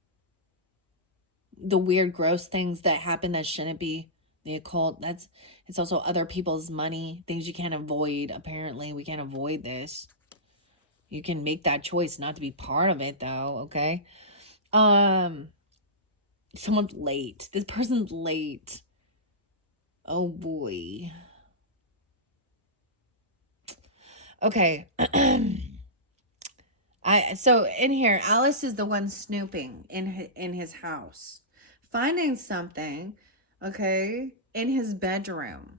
The weird, gross things that happen that shouldn't be. The occult. It's also other people's money. Things you can't avoid. Apparently, we can't avoid this. You can make that choice not to be part of it, though, okay? Someone's late. This person's late. Oh, boy. Okay. So in here, Alice is the one snooping in his house, finding something, okay, in his bedroom.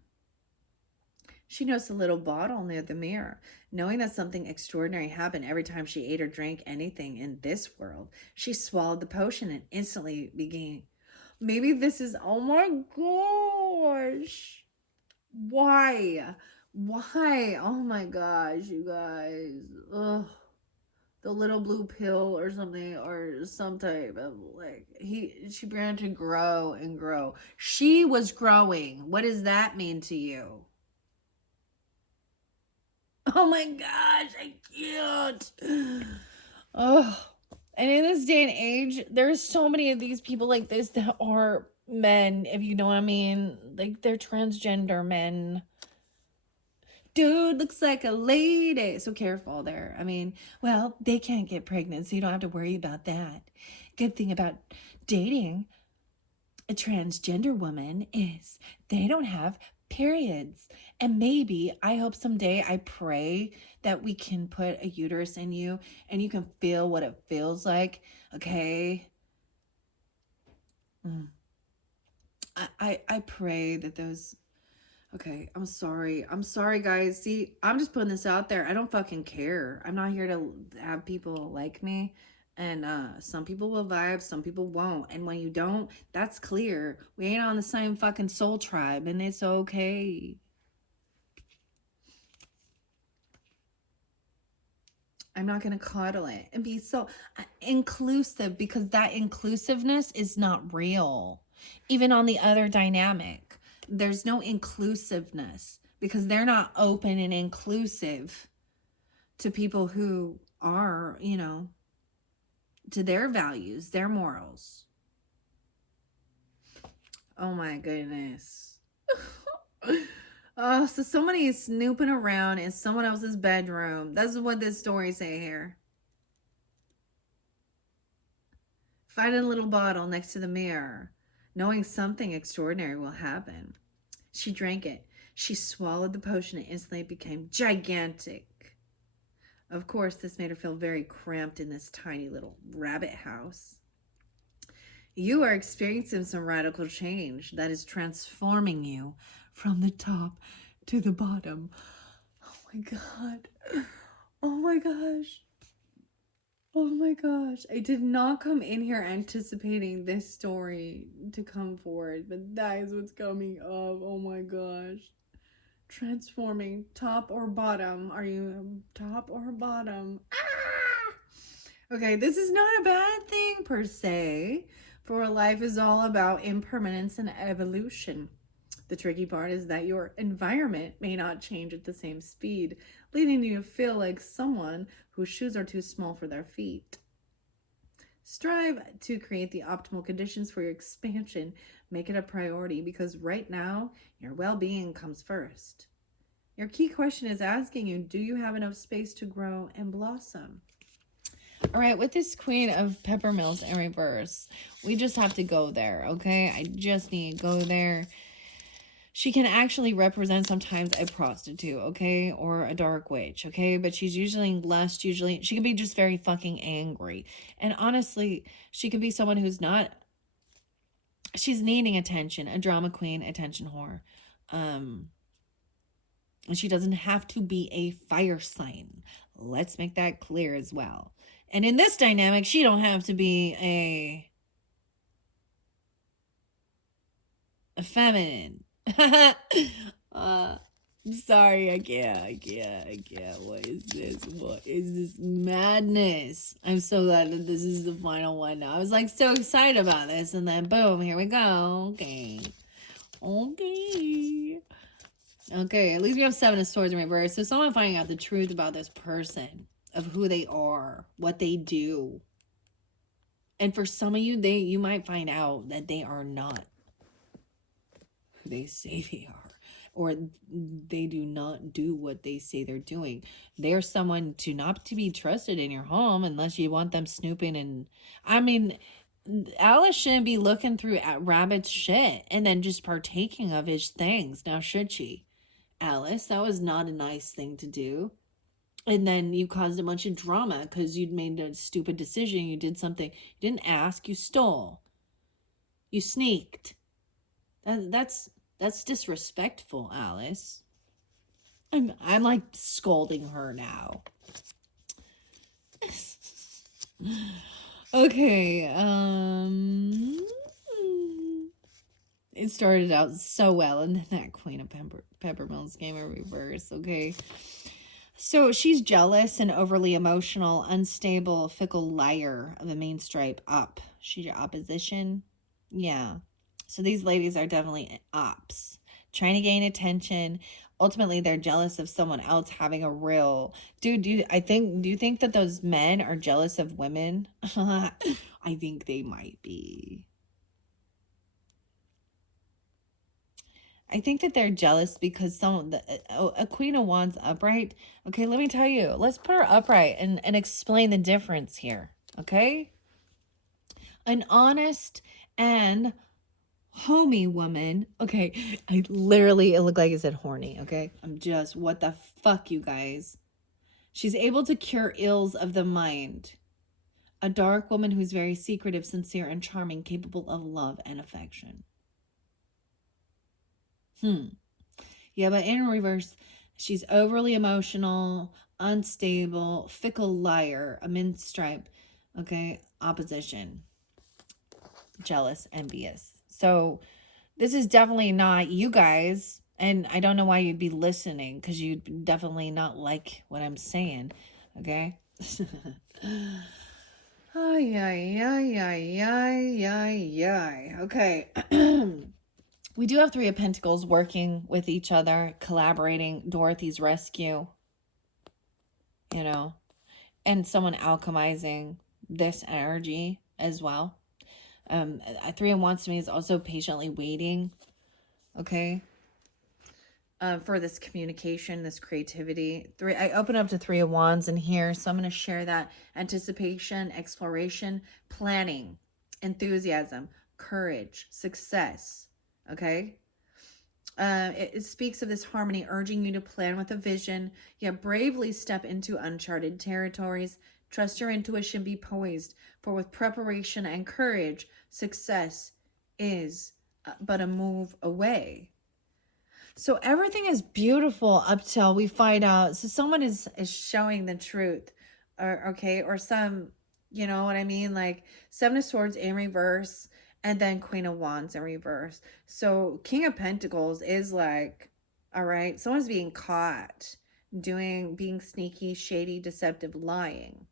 She noticed a little bottle near the mirror. Knowing that something extraordinary happened every time she ate or drank anything in this world, she swallowed the potion and instantly began. Maybe this is, oh my gosh. Why? Why? Oh my gosh, you guys. Ugh. The little blue pill or something, or some type of she began to grow and grow. She was growing. What does that mean to you? Oh my gosh, I can't. Oh, And in this day and age, there's so many of these people like this that are men, if you know what I mean. Like, they're transgender men. Dude looks like a lady. So careful there. I mean, well, they can't get pregnant, so you don't have to worry about that. Good thing about dating a transgender woman is they don't have periods. And maybe, I hope someday, I pray that we can put a uterus in you and you can feel what it feels like. Okay. I pray that those. Okay, I'm sorry. I'm sorry, guys. See, I'm just putting this out there. I don't fucking care. I'm not here to have people like me. And some people will vibe, some people won't. And when you don't, that's clear. We ain't on the same fucking soul tribe, and it's okay. I'm not going to coddle it and be so inclusive, because that inclusiveness is not real. Even on the other dynamic, there's no inclusiveness because they're not open and inclusive to people who are, to their values, their morals. Oh my goodness. Oh, so somebody is snooping around in someone else's bedroom. That's what this story say here. Find a little bottle next to the mirror, knowing something extraordinary will happen. She drank it. She swallowed the potion and instantly became gigantic. Of course, this made her feel very cramped in this tiny little rabbit house. You are experiencing some radical change that is transforming you from the top to the bottom. Oh my God. Oh my gosh. Oh my gosh. I did not come in here anticipating this story to come forward, but that is what's coming up. Oh my gosh. Transforming, top or bottom? Are you top or bottom? Ah! Okay, this is not a bad thing per se, for life is all about impermanence and evolution. The tricky part is that your environment may not change at the same speed, leading you to feel like someone whose shoes are too small for their feet. Strive to create the optimal conditions for your expansion. Make it a priority, because right now, your well-being comes first. Your key question is asking you, do you have enough space to grow and blossom? All right, with this Queen of Peppermills in reverse, we just have to go there, okay? I just need to go there. She can actually represent sometimes a prostitute, okay? Or a dark witch, okay? But she's usually lust, she can be just very fucking angry. And honestly, she can be someone who's not, she's needing attention, a drama queen, attention whore. And she doesn't have to be a fire sign. Let's make that clear as well. And in this dynamic, she don't have to be a feminine. Sorry, I can't. What is this? What is this madness? I'm so glad that this is the final one now. I was like so excited about this, and then boom, here we go. Okay. Okay, at least we have 7 of Swords in reverse. So someone finding out the truth about this person, of who they are, what they do. And for some of you, you might find out that they are not who they say they are, or they do not do what they say they're doing. They're someone not to be trusted in your home unless you want them snooping. And I mean, Alice shouldn't be looking through Rabbit's shit and then just partaking of his things. Now, should she? Alice, that was not a nice thing to do. And then you caused a bunch of drama because you'd made a stupid decision. You did something. You didn't ask. You stole. You sneaked. That's disrespectful, Alice. I'm like scolding her now. Okay, it started out so well, and then that Queen of Peppermills came in reverse, okay? So she's jealous and overly emotional, unstable, fickle liar of a main stripe up. She's your opposition? Yeah. So these ladies are definitely ops, trying to gain attention, ultimately they're jealous of someone else having a real dude. Do you think that those men are jealous of women? I think they might be. I think that they're jealous because a Queen of Wands upright. Okay, let me tell you. Let's put her upright and explain the difference here. Okay, an honest and homey woman. Okay, I literally, it looked like it said horny. Okay, I'm just, what the fuck, you guys. She's able to cure ills of the mind. A dark woman who's very secretive, sincere, and charming, capable of love and affection. Yeah, but in reverse, she's overly emotional, unstable, fickle liar, a min-stripe. Okay, opposition, jealous, envious. So this is definitely not you guys. And I don't know why you'd be listening, because you'd definitely not like what I'm saying. Okay? Ay, ay, ay, ay, ay, ay, ay. Okay. We do have Three of Pentacles working with each other, collaborating, Dorothy's rescue, you know, and someone alchemizing this energy as well. Three of Wands to me is also patiently waiting, okay, for this communication, this creativity. I open up to Three of Wands in here, so I'm going to share that anticipation, exploration, planning, enthusiasm, courage, success, okay? It speaks of this harmony, urging you to plan with a vision, yet bravely step into uncharted territories. Trust your intuition, be poised, for with preparation and courage, success is but a move away. So everything is beautiful up till we find out. So someone is showing the truth, or some, you know what I mean? Like Seven of Swords in reverse, and then Queen of Wands in reverse. So King of Pentacles is like, all right, someone's being caught being sneaky, shady, deceptive, lying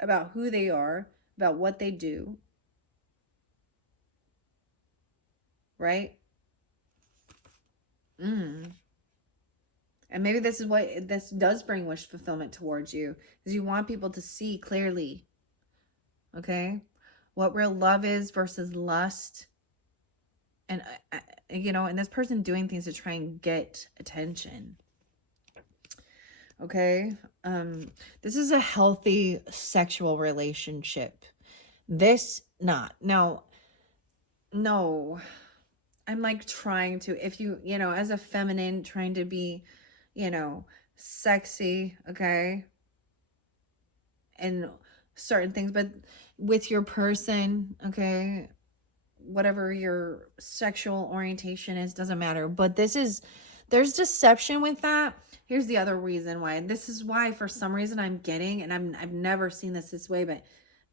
about who they are, about what they do, right? And maybe this is what this does bring wish fulfillment towards you, is you want people to see clearly, okay, what real love is versus lust. And you know, and this person doing things to try and get attention. Okay, this is a healthy sexual relationship. This not now. No, I'm like trying to, if you know, as a feminine, trying to be, you know, sexy, okay, and certain things, but with your person, okay, whatever your sexual orientation is, doesn't matter. But there's deception with that. Here's the other reason why. And this is why, for some reason, I'm getting, and I've never seen this way, but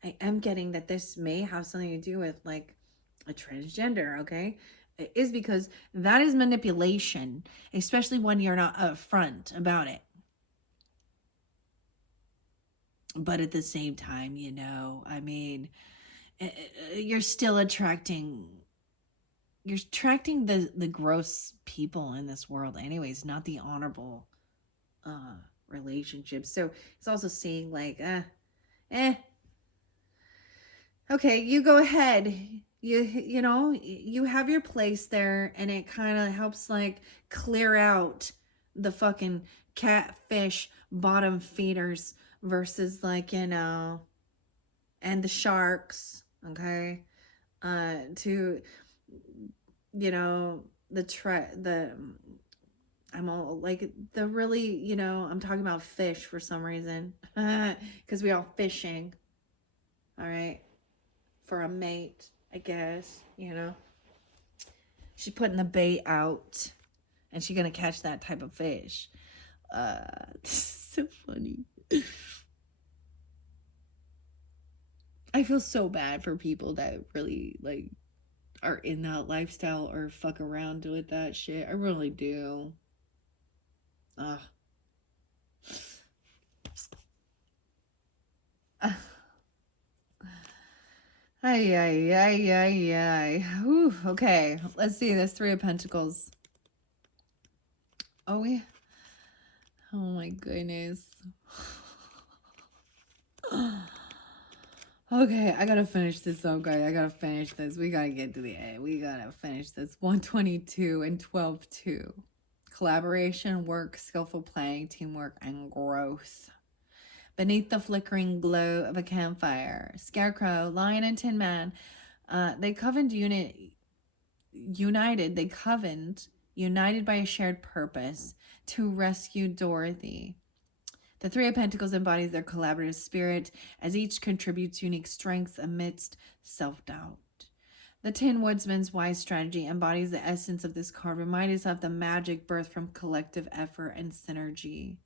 I am getting that this may have something to do with like a transgender, okay? It is because that is manipulation, especially when you're not upfront about it. But at the same time, you know, I mean, you're still attracting the gross people in this world anyways, not the honorable relationships. So it's also seeing like okay, you go ahead, you know, you have your place there, and it kind of helps like clear out the fucking catfish bottom feeders versus like, you know, and the sharks, okay, to, you know, I'm all like the really, you know, I'm talking about fish for some reason, because we all fishing, all right, for a mate, I guess, you know. She's putting the bait out, and she's gonna catch that type of fish. This is so funny. I feel so bad for people that really like are in that lifestyle or fuck around with that shit. I really do. Ugh. Ay, ay, ay, ay, ay. Whew, okay, let's see this Three of Pentacles. we? Oh my goodness. Okay, I gotta finish this up, guys. I gotta finish this. We gotta get to the end. We gotta finish this. 122 and 12-2. Collaboration, work, skillful playing, teamwork, and growth. Beneath the flickering glow of a campfire, Scarecrow, Lion, and Tin Man, they covened united by a shared purpose to rescue Dorothy. The Three of Pentacles embodies their collaborative spirit as each contributes unique strengths amidst self-doubt. The Tin Woodsman's wise strategy embodies the essence of this card, reminding us of the magic birthed from collective effort and synergy.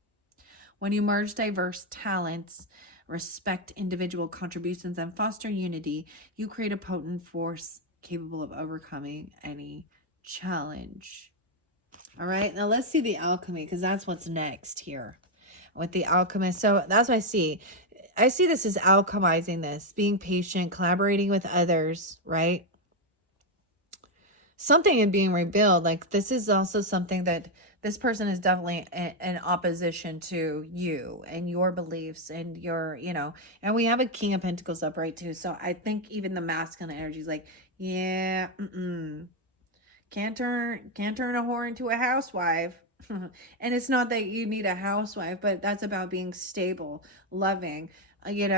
When you merge diverse talents, respect individual contributions, and foster unity, you create a potent force capable of overcoming any challenge. All right, now let's see the alchemy, because that's what's next here with the alchemist. So that's what I see. I see this as alchemizing this, being patient, collaborating with others, right? Something in being rebuilt. Like this is also something that this person is definitely in opposition to you and your beliefs and your, and we have a King of Pentacles upright too. So I think even the masculine energy is like, yeah, can't turn a whore into a housewife. And it's not that you need a housewife, but that's about being stable, loving, having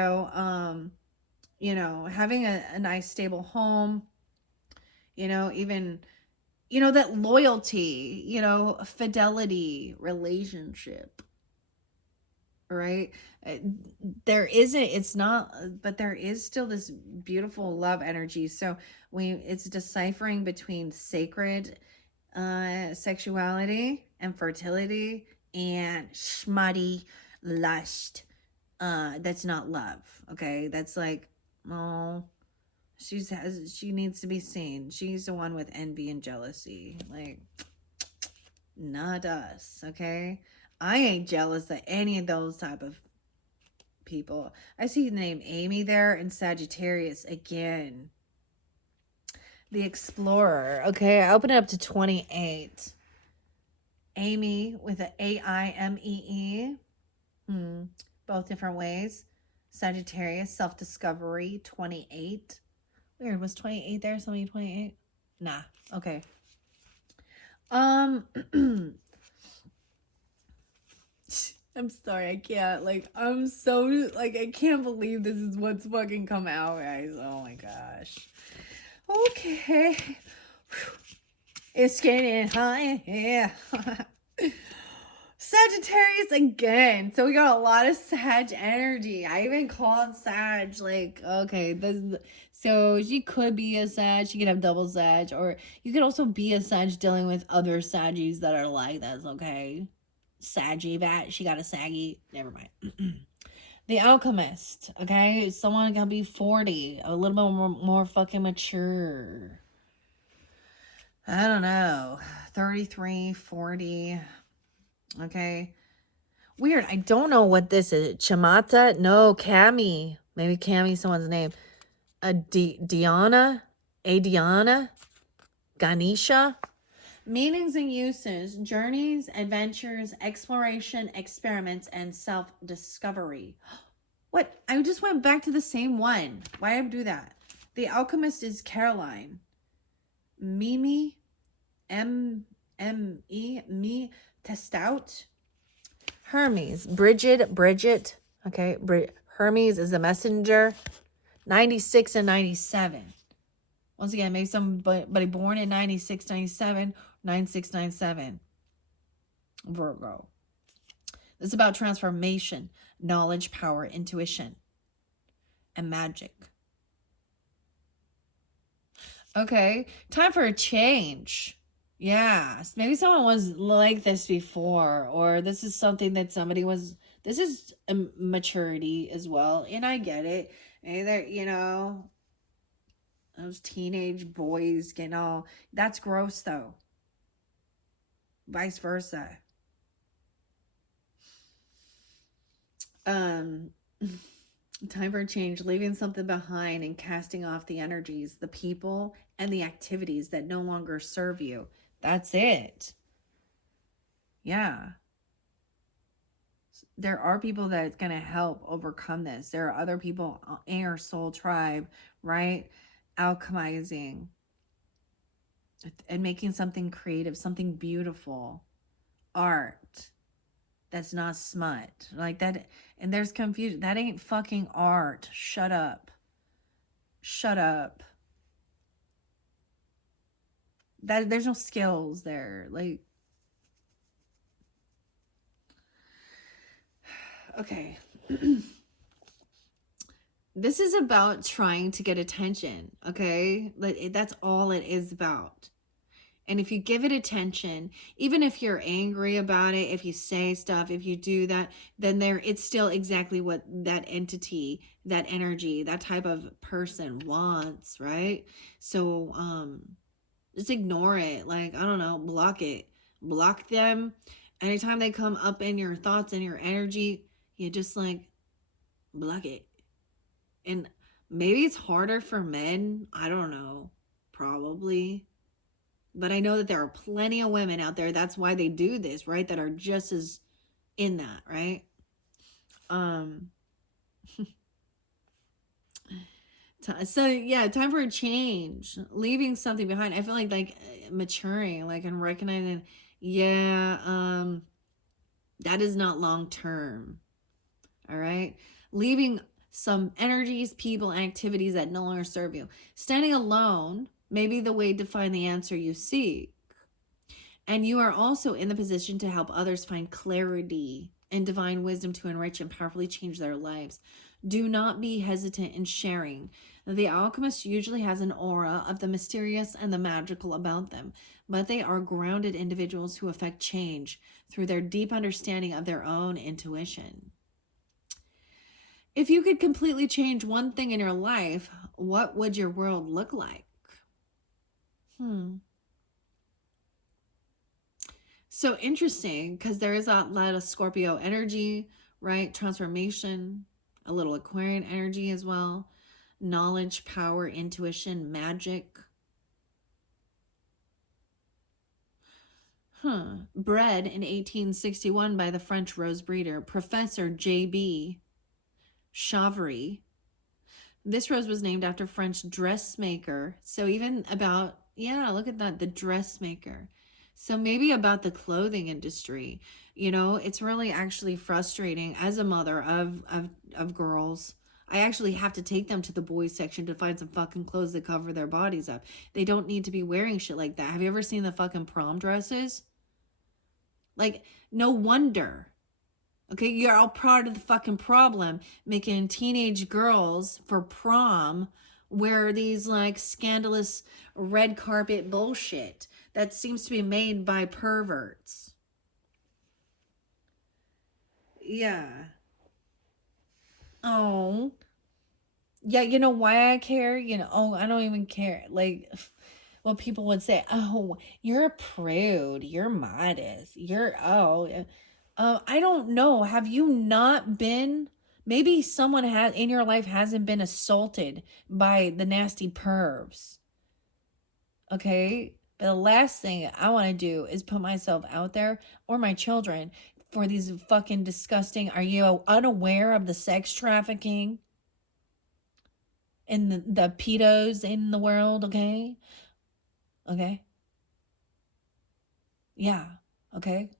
a nice stable home, even, that loyalty, fidelity, relationship, right? There isn't, it's not, but there is still this beautiful love energy. So it's deciphering between sacred sexuality and fertility and schmutty lust. That's not love. Okay. That's like, oh, she needs to be seen. She's the one with envy and jealousy. Like, not us. Okay. I ain't jealous of any of those type of people. I see the name Amy there in Sagittarius again. The Explorer. Okay, I open it up to 28. Amy with an AIMEE. Both different ways. Sagittarius, self-discovery, 28. Weird, was 28 there? Somebody 28? Nah, okay. I'm sorry, I can't. Like, I'm so, like, I can't believe this is what's fucking come out, guys. Oh my gosh. Okay. It's getting hot. Yeah. Sagittarius again. So we got a lot of Sag energy. I even called Sag, like, okay, so she could be a Sag. She could have double Sag. Or you could also be a Sag dealing with other Saggies that are like, that's okay. Saggy bat. She got a saggy. Never mind. The Alchemist. Okay. Someone gonna be 40. A little bit more fucking mature. I don't know. 33, 40. Okay. Weird. I don't know what this is. Chamata? No, Cami. Maybe Cami's someone's name. Diana? Adiana? Ganesha? Meanings and uses, journeys, adventures, exploration, experiments, and self-discovery. What? I just went back to the same one. Why did I do that? The Alchemist is Caroline. Mimi, M-M-E, me, Testout. Hermes, Bridget. Okay, Hermes is a messenger. 96 and 97. Once again, maybe somebody born in 96, 97, 96, 97. Virgo. This is about transformation, knowledge, power, intuition, and magic. Okay, time for a change. Yeah, maybe someone was like this before, or this is something that somebody was, this is a maturity as well, and I get it. Either, those teenage boys getting all, that's gross though. Vice versa. Time for a change, leaving something behind and casting off the energies, the people, and the activities that no longer serve you. That's it. Yeah. There are people that's going to help overcome this. There are other people in your soul tribe, right? Alchemizing and making something creative, something beautiful, art that's not smut. Like that. And there's confusion. That ain't fucking art. Shut up. Shut up. That there's no skills there. Like, okay. This is about trying to get attention, okay? Like, that's all it is about. And if you give it attention, even if you're angry about it, if you say stuff, if you do that, then it's still exactly what that entity, that energy, that type of person wants, right? So just ignore it. Like, I don't know, block it. Block them. Anytime they come up in your thoughts and your energy, you just like block it. And maybe it's harder for men. I don't know. Probably. But I know that there are plenty of women out there. That's why they do this, right? That are just as in that, right? So yeah, time for a change. Leaving something behind. I feel like maturing, like and recognizing, yeah, that is not long term. All right. Leaving some energies, people, and activities that no longer serve you. Standing alone may be the way to find the answer you seek. And you are also in the position to help others find clarity and divine wisdom to enrich and powerfully change their lives. Do not be hesitant in sharing. The alchemist usually has an aura of the mysterious and the magical about them, but they are grounded individuals who affect change through their deep understanding of their own intuition. If you could completely change one thing in your life, what would your world look like? So interesting, because there is a lot of Scorpio energy, right? Transformation, a little Aquarian energy as well. Knowledge, power, intuition, magic. Bred in 1861 by the French rose breeder, Professor J.B. Chauvery. This rose was named after French dressmaker. So even about, yeah, look at that, the dressmaker. So maybe about the clothing industry. You know, it's really actually frustrating as a mother of girls. I actually have to take them to the boys section to find some fucking clothes that cover their bodies up. They don't need to be wearing shit like that. Have you ever seen the fucking prom dresses? Like, no wonder. Okay, you're all part of the fucking problem, making teenage girls for prom wear these like scandalous red carpet bullshit that seems to be made by perverts. Yeah. Oh. Yeah, you know why I care? I don't even care. Like, what people would say, oh, you're a prude, you're modest, I don't know. Have you not been, maybe someone has in your life hasn't been assaulted by the nasty pervs. Okay? But the last thing I want to do is put myself out there or my children for these fucking disgusting, are you unaware of the sex trafficking and the pedos in the world? Okay? Okay? Yeah. Okay?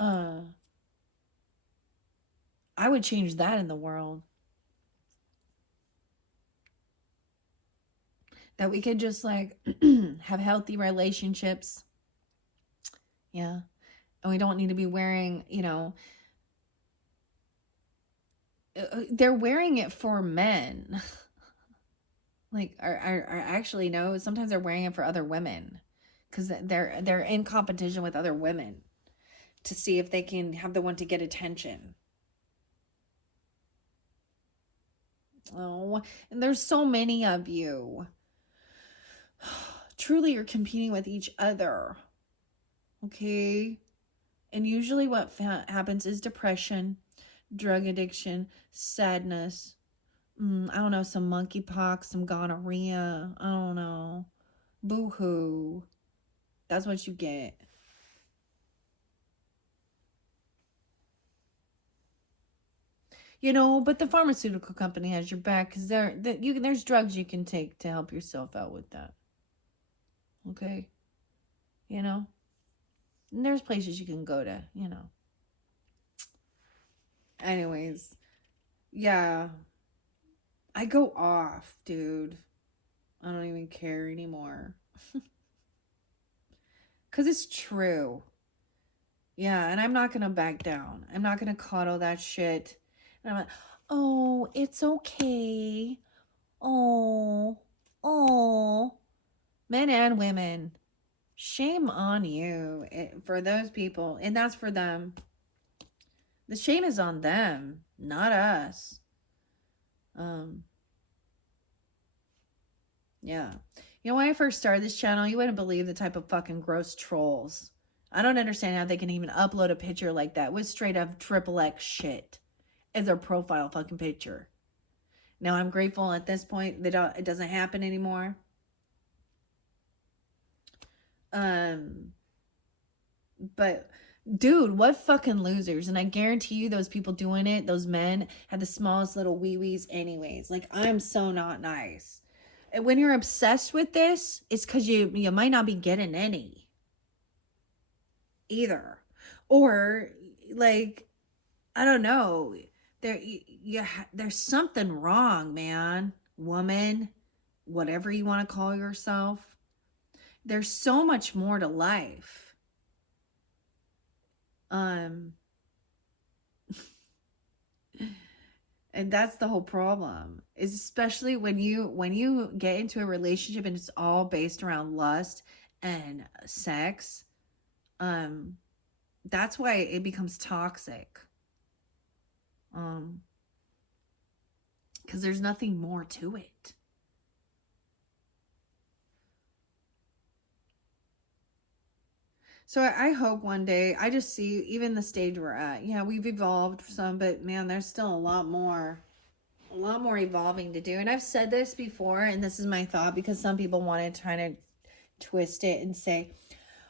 I would change that in the world. That we could just like have healthy relationships. Yeah. And we don't need to be wearing, they're wearing it for men. Like, are actually, no, sometimes they're wearing it for other women because they're in competition with other women to see if they can have the one to get attention. Oh, and there's so many of you. Truly, you're competing with each other. Okay? And usually what happens is depression, drug addiction, sadness, I don't know, some monkeypox, some gonorrhea, I don't know, boo-hoo. That's what you get. You know, but the pharmaceutical company has your back because there's drugs you can take to help yourself out with that. Okay? You know? And there's places you can go to, you know. Anyways, yeah. I go off, dude. I don't even care anymore. Because it's true. Yeah, and I'm not going to back down. I'm not going to coddle that shit. And I'm like, oh, it's okay. Oh, oh. Men and women, shame on you for those people. And that's for them. The shame is on them, not us. Yeah. You know, when I first started this channel, you wouldn't believe the type of fucking gross trolls. I don't understand how they can even upload a picture like that with straight up triple X shit as their profile fucking picture. Now I'm grateful at this point that it doesn't happen anymore. But dude, what fucking losers. And I guarantee you those people doing it, those men, had the smallest little wee-wees anyways. Like, I'm so not nice. And when you're obsessed with this, it's because you might not be getting any either. Or, like, I don't know. There's something wrong, man. Woman, whatever you want to call yourself. There's so much more to life. And that's the whole problem, is especially when you get into a relationship and it's all based around lust and sex. That's why it becomes toxic. Because there's nothing more to it. So I hope one day, I just see even the stage we're at. Yeah, we've evolved some, but man, there's still a lot more evolving to do. And I've said this before, and this is my thought, because some people want to try to twist it and say,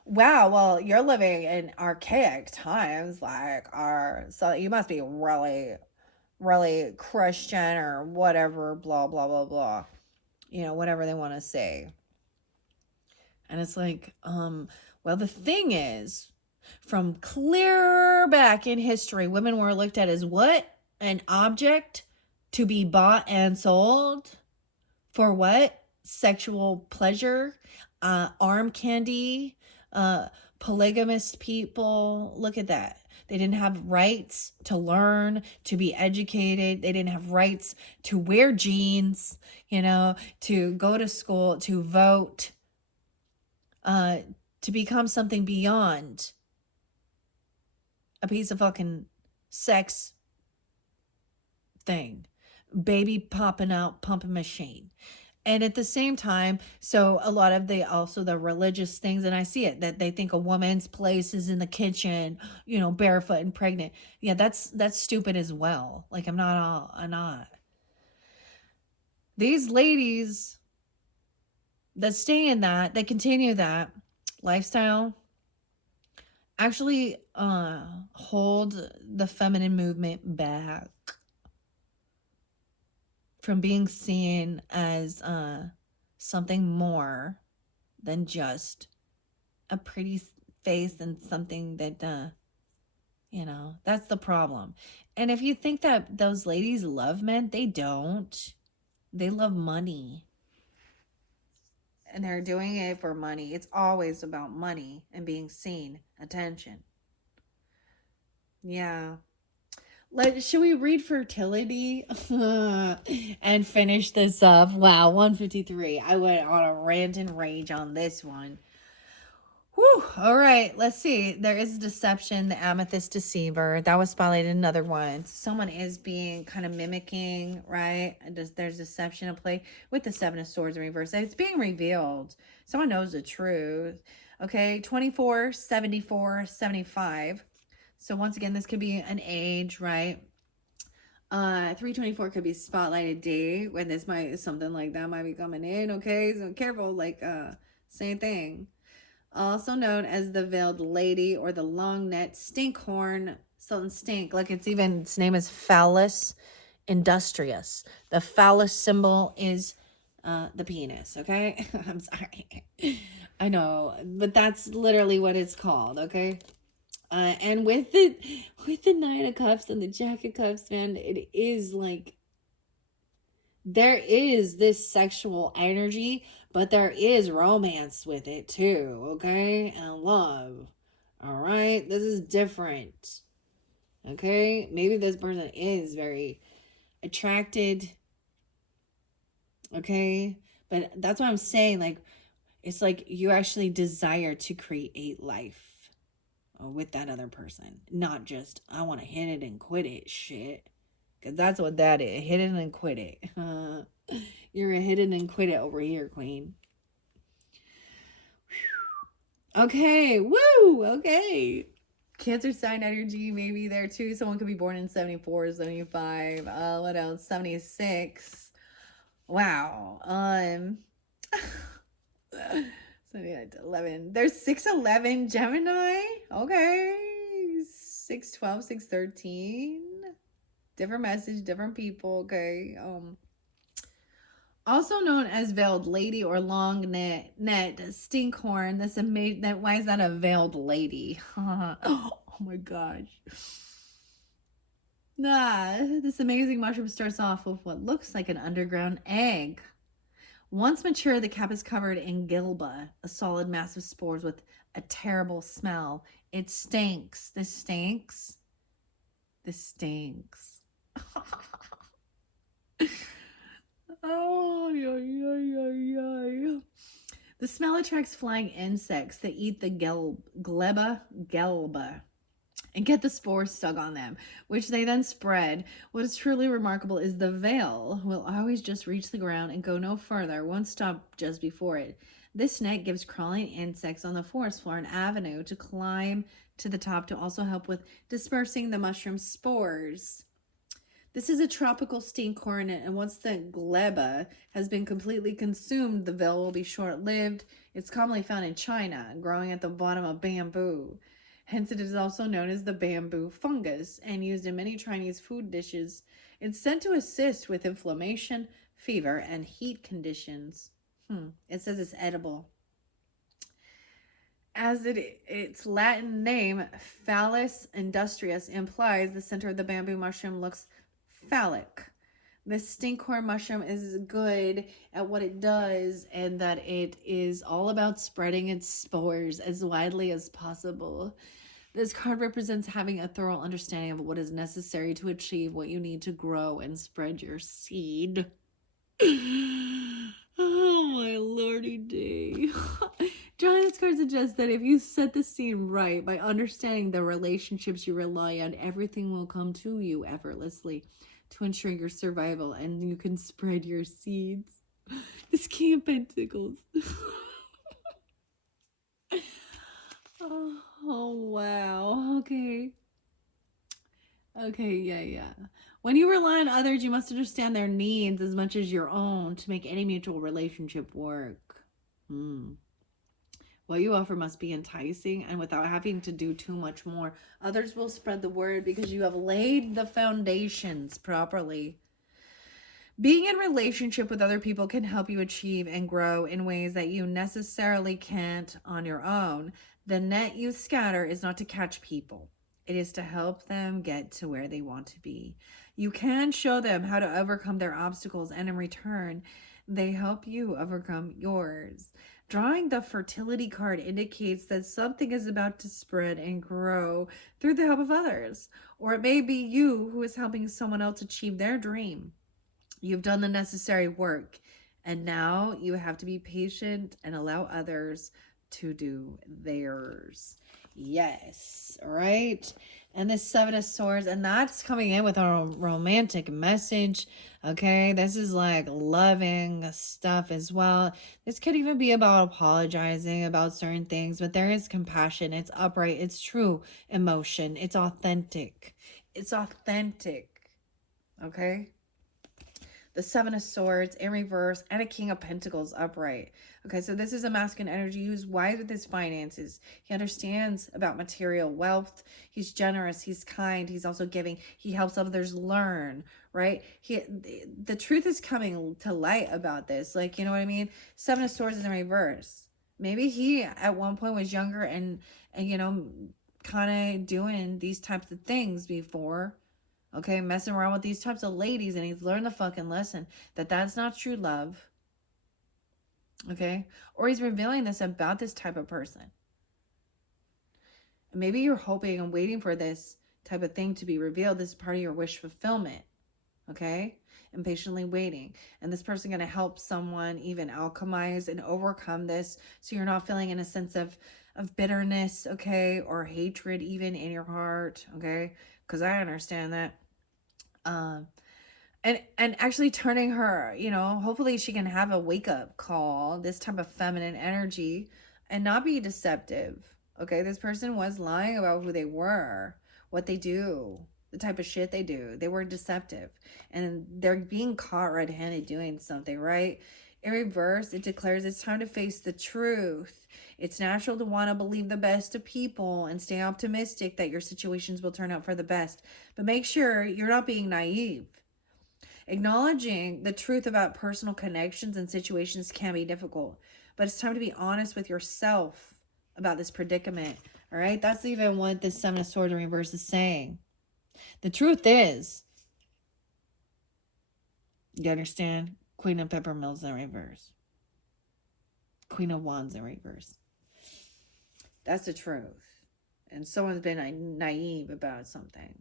wow, well, you're living in archaic times, so you must be really, really Christian or whatever, blah, blah, blah, blah. You know, whatever they want to say. And it's like, well, the thing is, from clear back in history, women were looked at as what? An object to be bought and sold? For what? Sexual pleasure? Arm candy? Polygamous people? Look at that. They didn't have rights to learn, to be educated. They didn't have rights to wear jeans, you know, to go to school, to vote. To become something beyond a piece of fucking sex thing. Baby popping out, pumping machine. And at the same time, so a lot of the religious things, and I see it, that they think a woman's place is in the kitchen, you know, barefoot and pregnant. Yeah, that's stupid as well. Like, I'm not. These ladies that stay in that, they continue that lifestyle, actually hold the feminine movement back from being seen as something more than just a pretty face and something that you know, that's the problem. And if you think that those ladies love men, they don't. They love money. And they're doing it for money. It's always about money and being seen, attention. Yeah. Should we read fertility and finish this up? Wow, 153. I went on a rant and rage on this one. Whew. All right, let's see. There is deception, the amethyst deceiver. That was spotlighted. Another one. Someone is being kind of mimicking, right? There's deception at play with the Seven of Swords in reverse. It's being revealed. Someone knows the truth. Okay, 24, 74, 75. So once again, this could be an age, right? 324 could be spotlighted day when something like that might be coming in. Okay, so careful. Like same thing. Also known as the veiled lady or the long net stinkhorn Something stink. Like its name is phallus industrious. The phallus symbol is the penis, okay? I'm sorry. I know, but that's literally what it's called, okay? And with the Nine of Cups and the Jack of Cups, man, it is like there is this sexual energy, but there is romance with it too, okay? And love. All right? This is different. Okay? Maybe this person is very attracted, okay? But that's what I'm saying. Like, it's like you actually desire to create life with that other person, not just, I want to hit it and quit it shit. Because that's what that is. Hit it and quit it. You're a hit it and quit it over here, queen. Okay. Woo. Okay. Cancer sign energy maybe there too. Someone could be born in 74, 75. What else? 76. Wow. 78 to 11. There's 611 Gemini. Okay. 612, 613. Different message, different people. Okay. Also known as veiled lady or long net stinkhorn. That's amazing. That why is that a veiled lady? Oh my gosh. This amazing mushroom starts off with what looks like an underground egg. Once mature, the cap is covered in gilba, a solid mass of spores with a terrible smell. It stinks. This stinks. This stinks. Oh, yeah. The smell attracts flying insects that eat the gelba, and get the spores stuck on them, which they then spread. What is truly remarkable is the veil will always just reach the ground and go no further, won't stop just before it. This net gives crawling insects on the forest floor an avenue to climb to the top to also help with dispersing the mushroom spores. This is a tropical stinkhorn, and once the gleba has been completely consumed, the veil will be short-lived. It's commonly found in China, growing at the bottom of bamboo. Hence, it is also known as the bamboo fungus and used in many Chinese food dishes. It's said to assist with inflammation, fever, and heat conditions. It says it's edible. As its Latin name, Phallus industrious, implies, the center of the bamboo mushroom looks phallic. This stinkhorn mushroom is good at what it does, and that it is all about spreading its spores as widely as possible. This card represents having a thorough understanding of what is necessary to achieve what you need to grow and spread your seed. Oh my lordy day. Drawing this card suggests that if you set the scene right by understanding the relationships you rely on, everything will come to you effortlessly to ensure your survival, and you can spread your seeds. This King of Pentacles. Oh, wow. Okay, yeah. When you rely on others, you must understand their needs as much as your own to make any mutual relationship work. What you offer must be enticing, and without having to do too much more, others will spread the word because you have laid the foundations properly. Being in relationship with other people can help you achieve and grow in ways that you necessarily can't on your own. The net you scatter is not to catch people. It is to help them get to where they want to be. You can show them how to overcome their obstacles, and in return, they help you overcome yours. Drawing the fertility card indicates that something is about to spread and grow through the help of others. Or it may be you who is helping someone else achieve their dream. You've done the necessary work, and now you have to be patient and allow others to do theirs. Yes, right? And the Seven of Swords, and that's coming in with a romantic message. Okay, this is like loving stuff as well. This could even be about apologizing about certain things, but there is compassion. It's upright. It's true emotion. It's authentic. It's authentic. Okay? the Seven of Swords in reverse, and a King of Pentacles upright. Okay, so this is a masculine energy who's wise with his finances. He understands about material wealth. He's generous. He's kind. He's also giving. He helps others learn, right? The truth is coming to light about this. Like, you know what I mean? Seven of Swords is in reverse. Maybe he at one point was younger and you know, kind of doing these types of things before. Okay, messing around with these types of ladies, and he's learned the fucking lesson that that's not true love. Okay, or he's revealing this about this type of person. And maybe you're hoping and waiting for this type of thing to be revealed. This is part of your wish fulfillment. Okay, and patiently waiting. And this person going to help someone even alchemize and overcome this, so you're not feeling in a sense of bitterness, okay, or hatred even in your heart, okay, because I understand that. And actually turning her, you know, hopefully she can have a wake-up call, this type of feminine energy, and not be deceptive. Okay, this person was lying about who they were, what they do, the type of shit they do. They were deceptive, and they're being caught red-handed doing something, right? In reverse, it declares it's time to face the truth. It's natural to want to believe the best of people and stay optimistic that your situations will turn out for the best. But make sure you're not being naive. Acknowledging the truth about personal connections and situations can be difficult, but it's time to be honest with yourself about this predicament. All right, that's even what this Seven of Swords in reverse is saying. The truth is, you understand? Queen of Peppermills in reverse. Queen of Wands in reverse. That's the truth. And someone's been naive about something.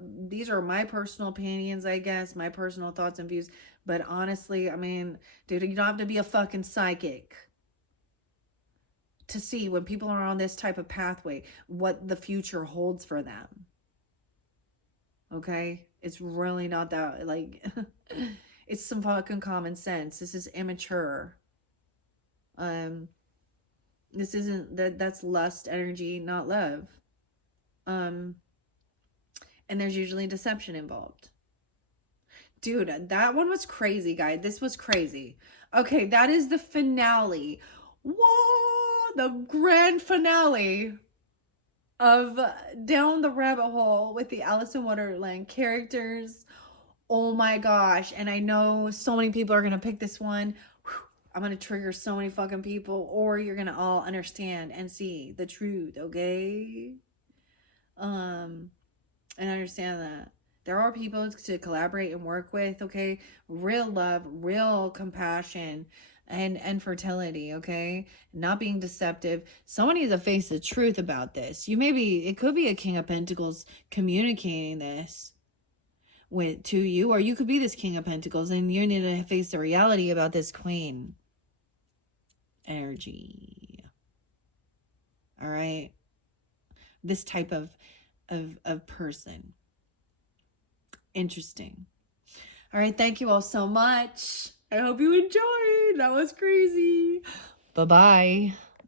These are my personal opinions, I guess, my personal thoughts and views. But honestly, I mean, dude, you don't have to be a fucking psychic to see when people are on this type of pathway what the future holds for them. Okay? It's really not that, like, it's some fucking common sense. This is immature. This isn't, that's lust energy, not love. And there's usually deception involved. Dude, that one was crazy, guys. This was crazy. Okay, that is the finale. Whoa, the grand finale of Down the Rabbit Hole with the Alice in Wonderland characters. Oh my gosh. And I know so many people are going to pick this one. Whew, I'm going to trigger so many fucking people, or you're going to all understand and see the truth, okay? And understand that there are people to collaborate and work with, okay? Real love, real compassion, and fertility, okay? Not being deceptive. Someone needs to face the truth about this. It could be a King of Pentacles communicating this to you, or you could be this King of Pentacles and you need to face the reality about this Queen energy. All right? This type of person. Interesting. All right, thank you all so much. I hope you enjoyed. That was crazy. Bye-bye.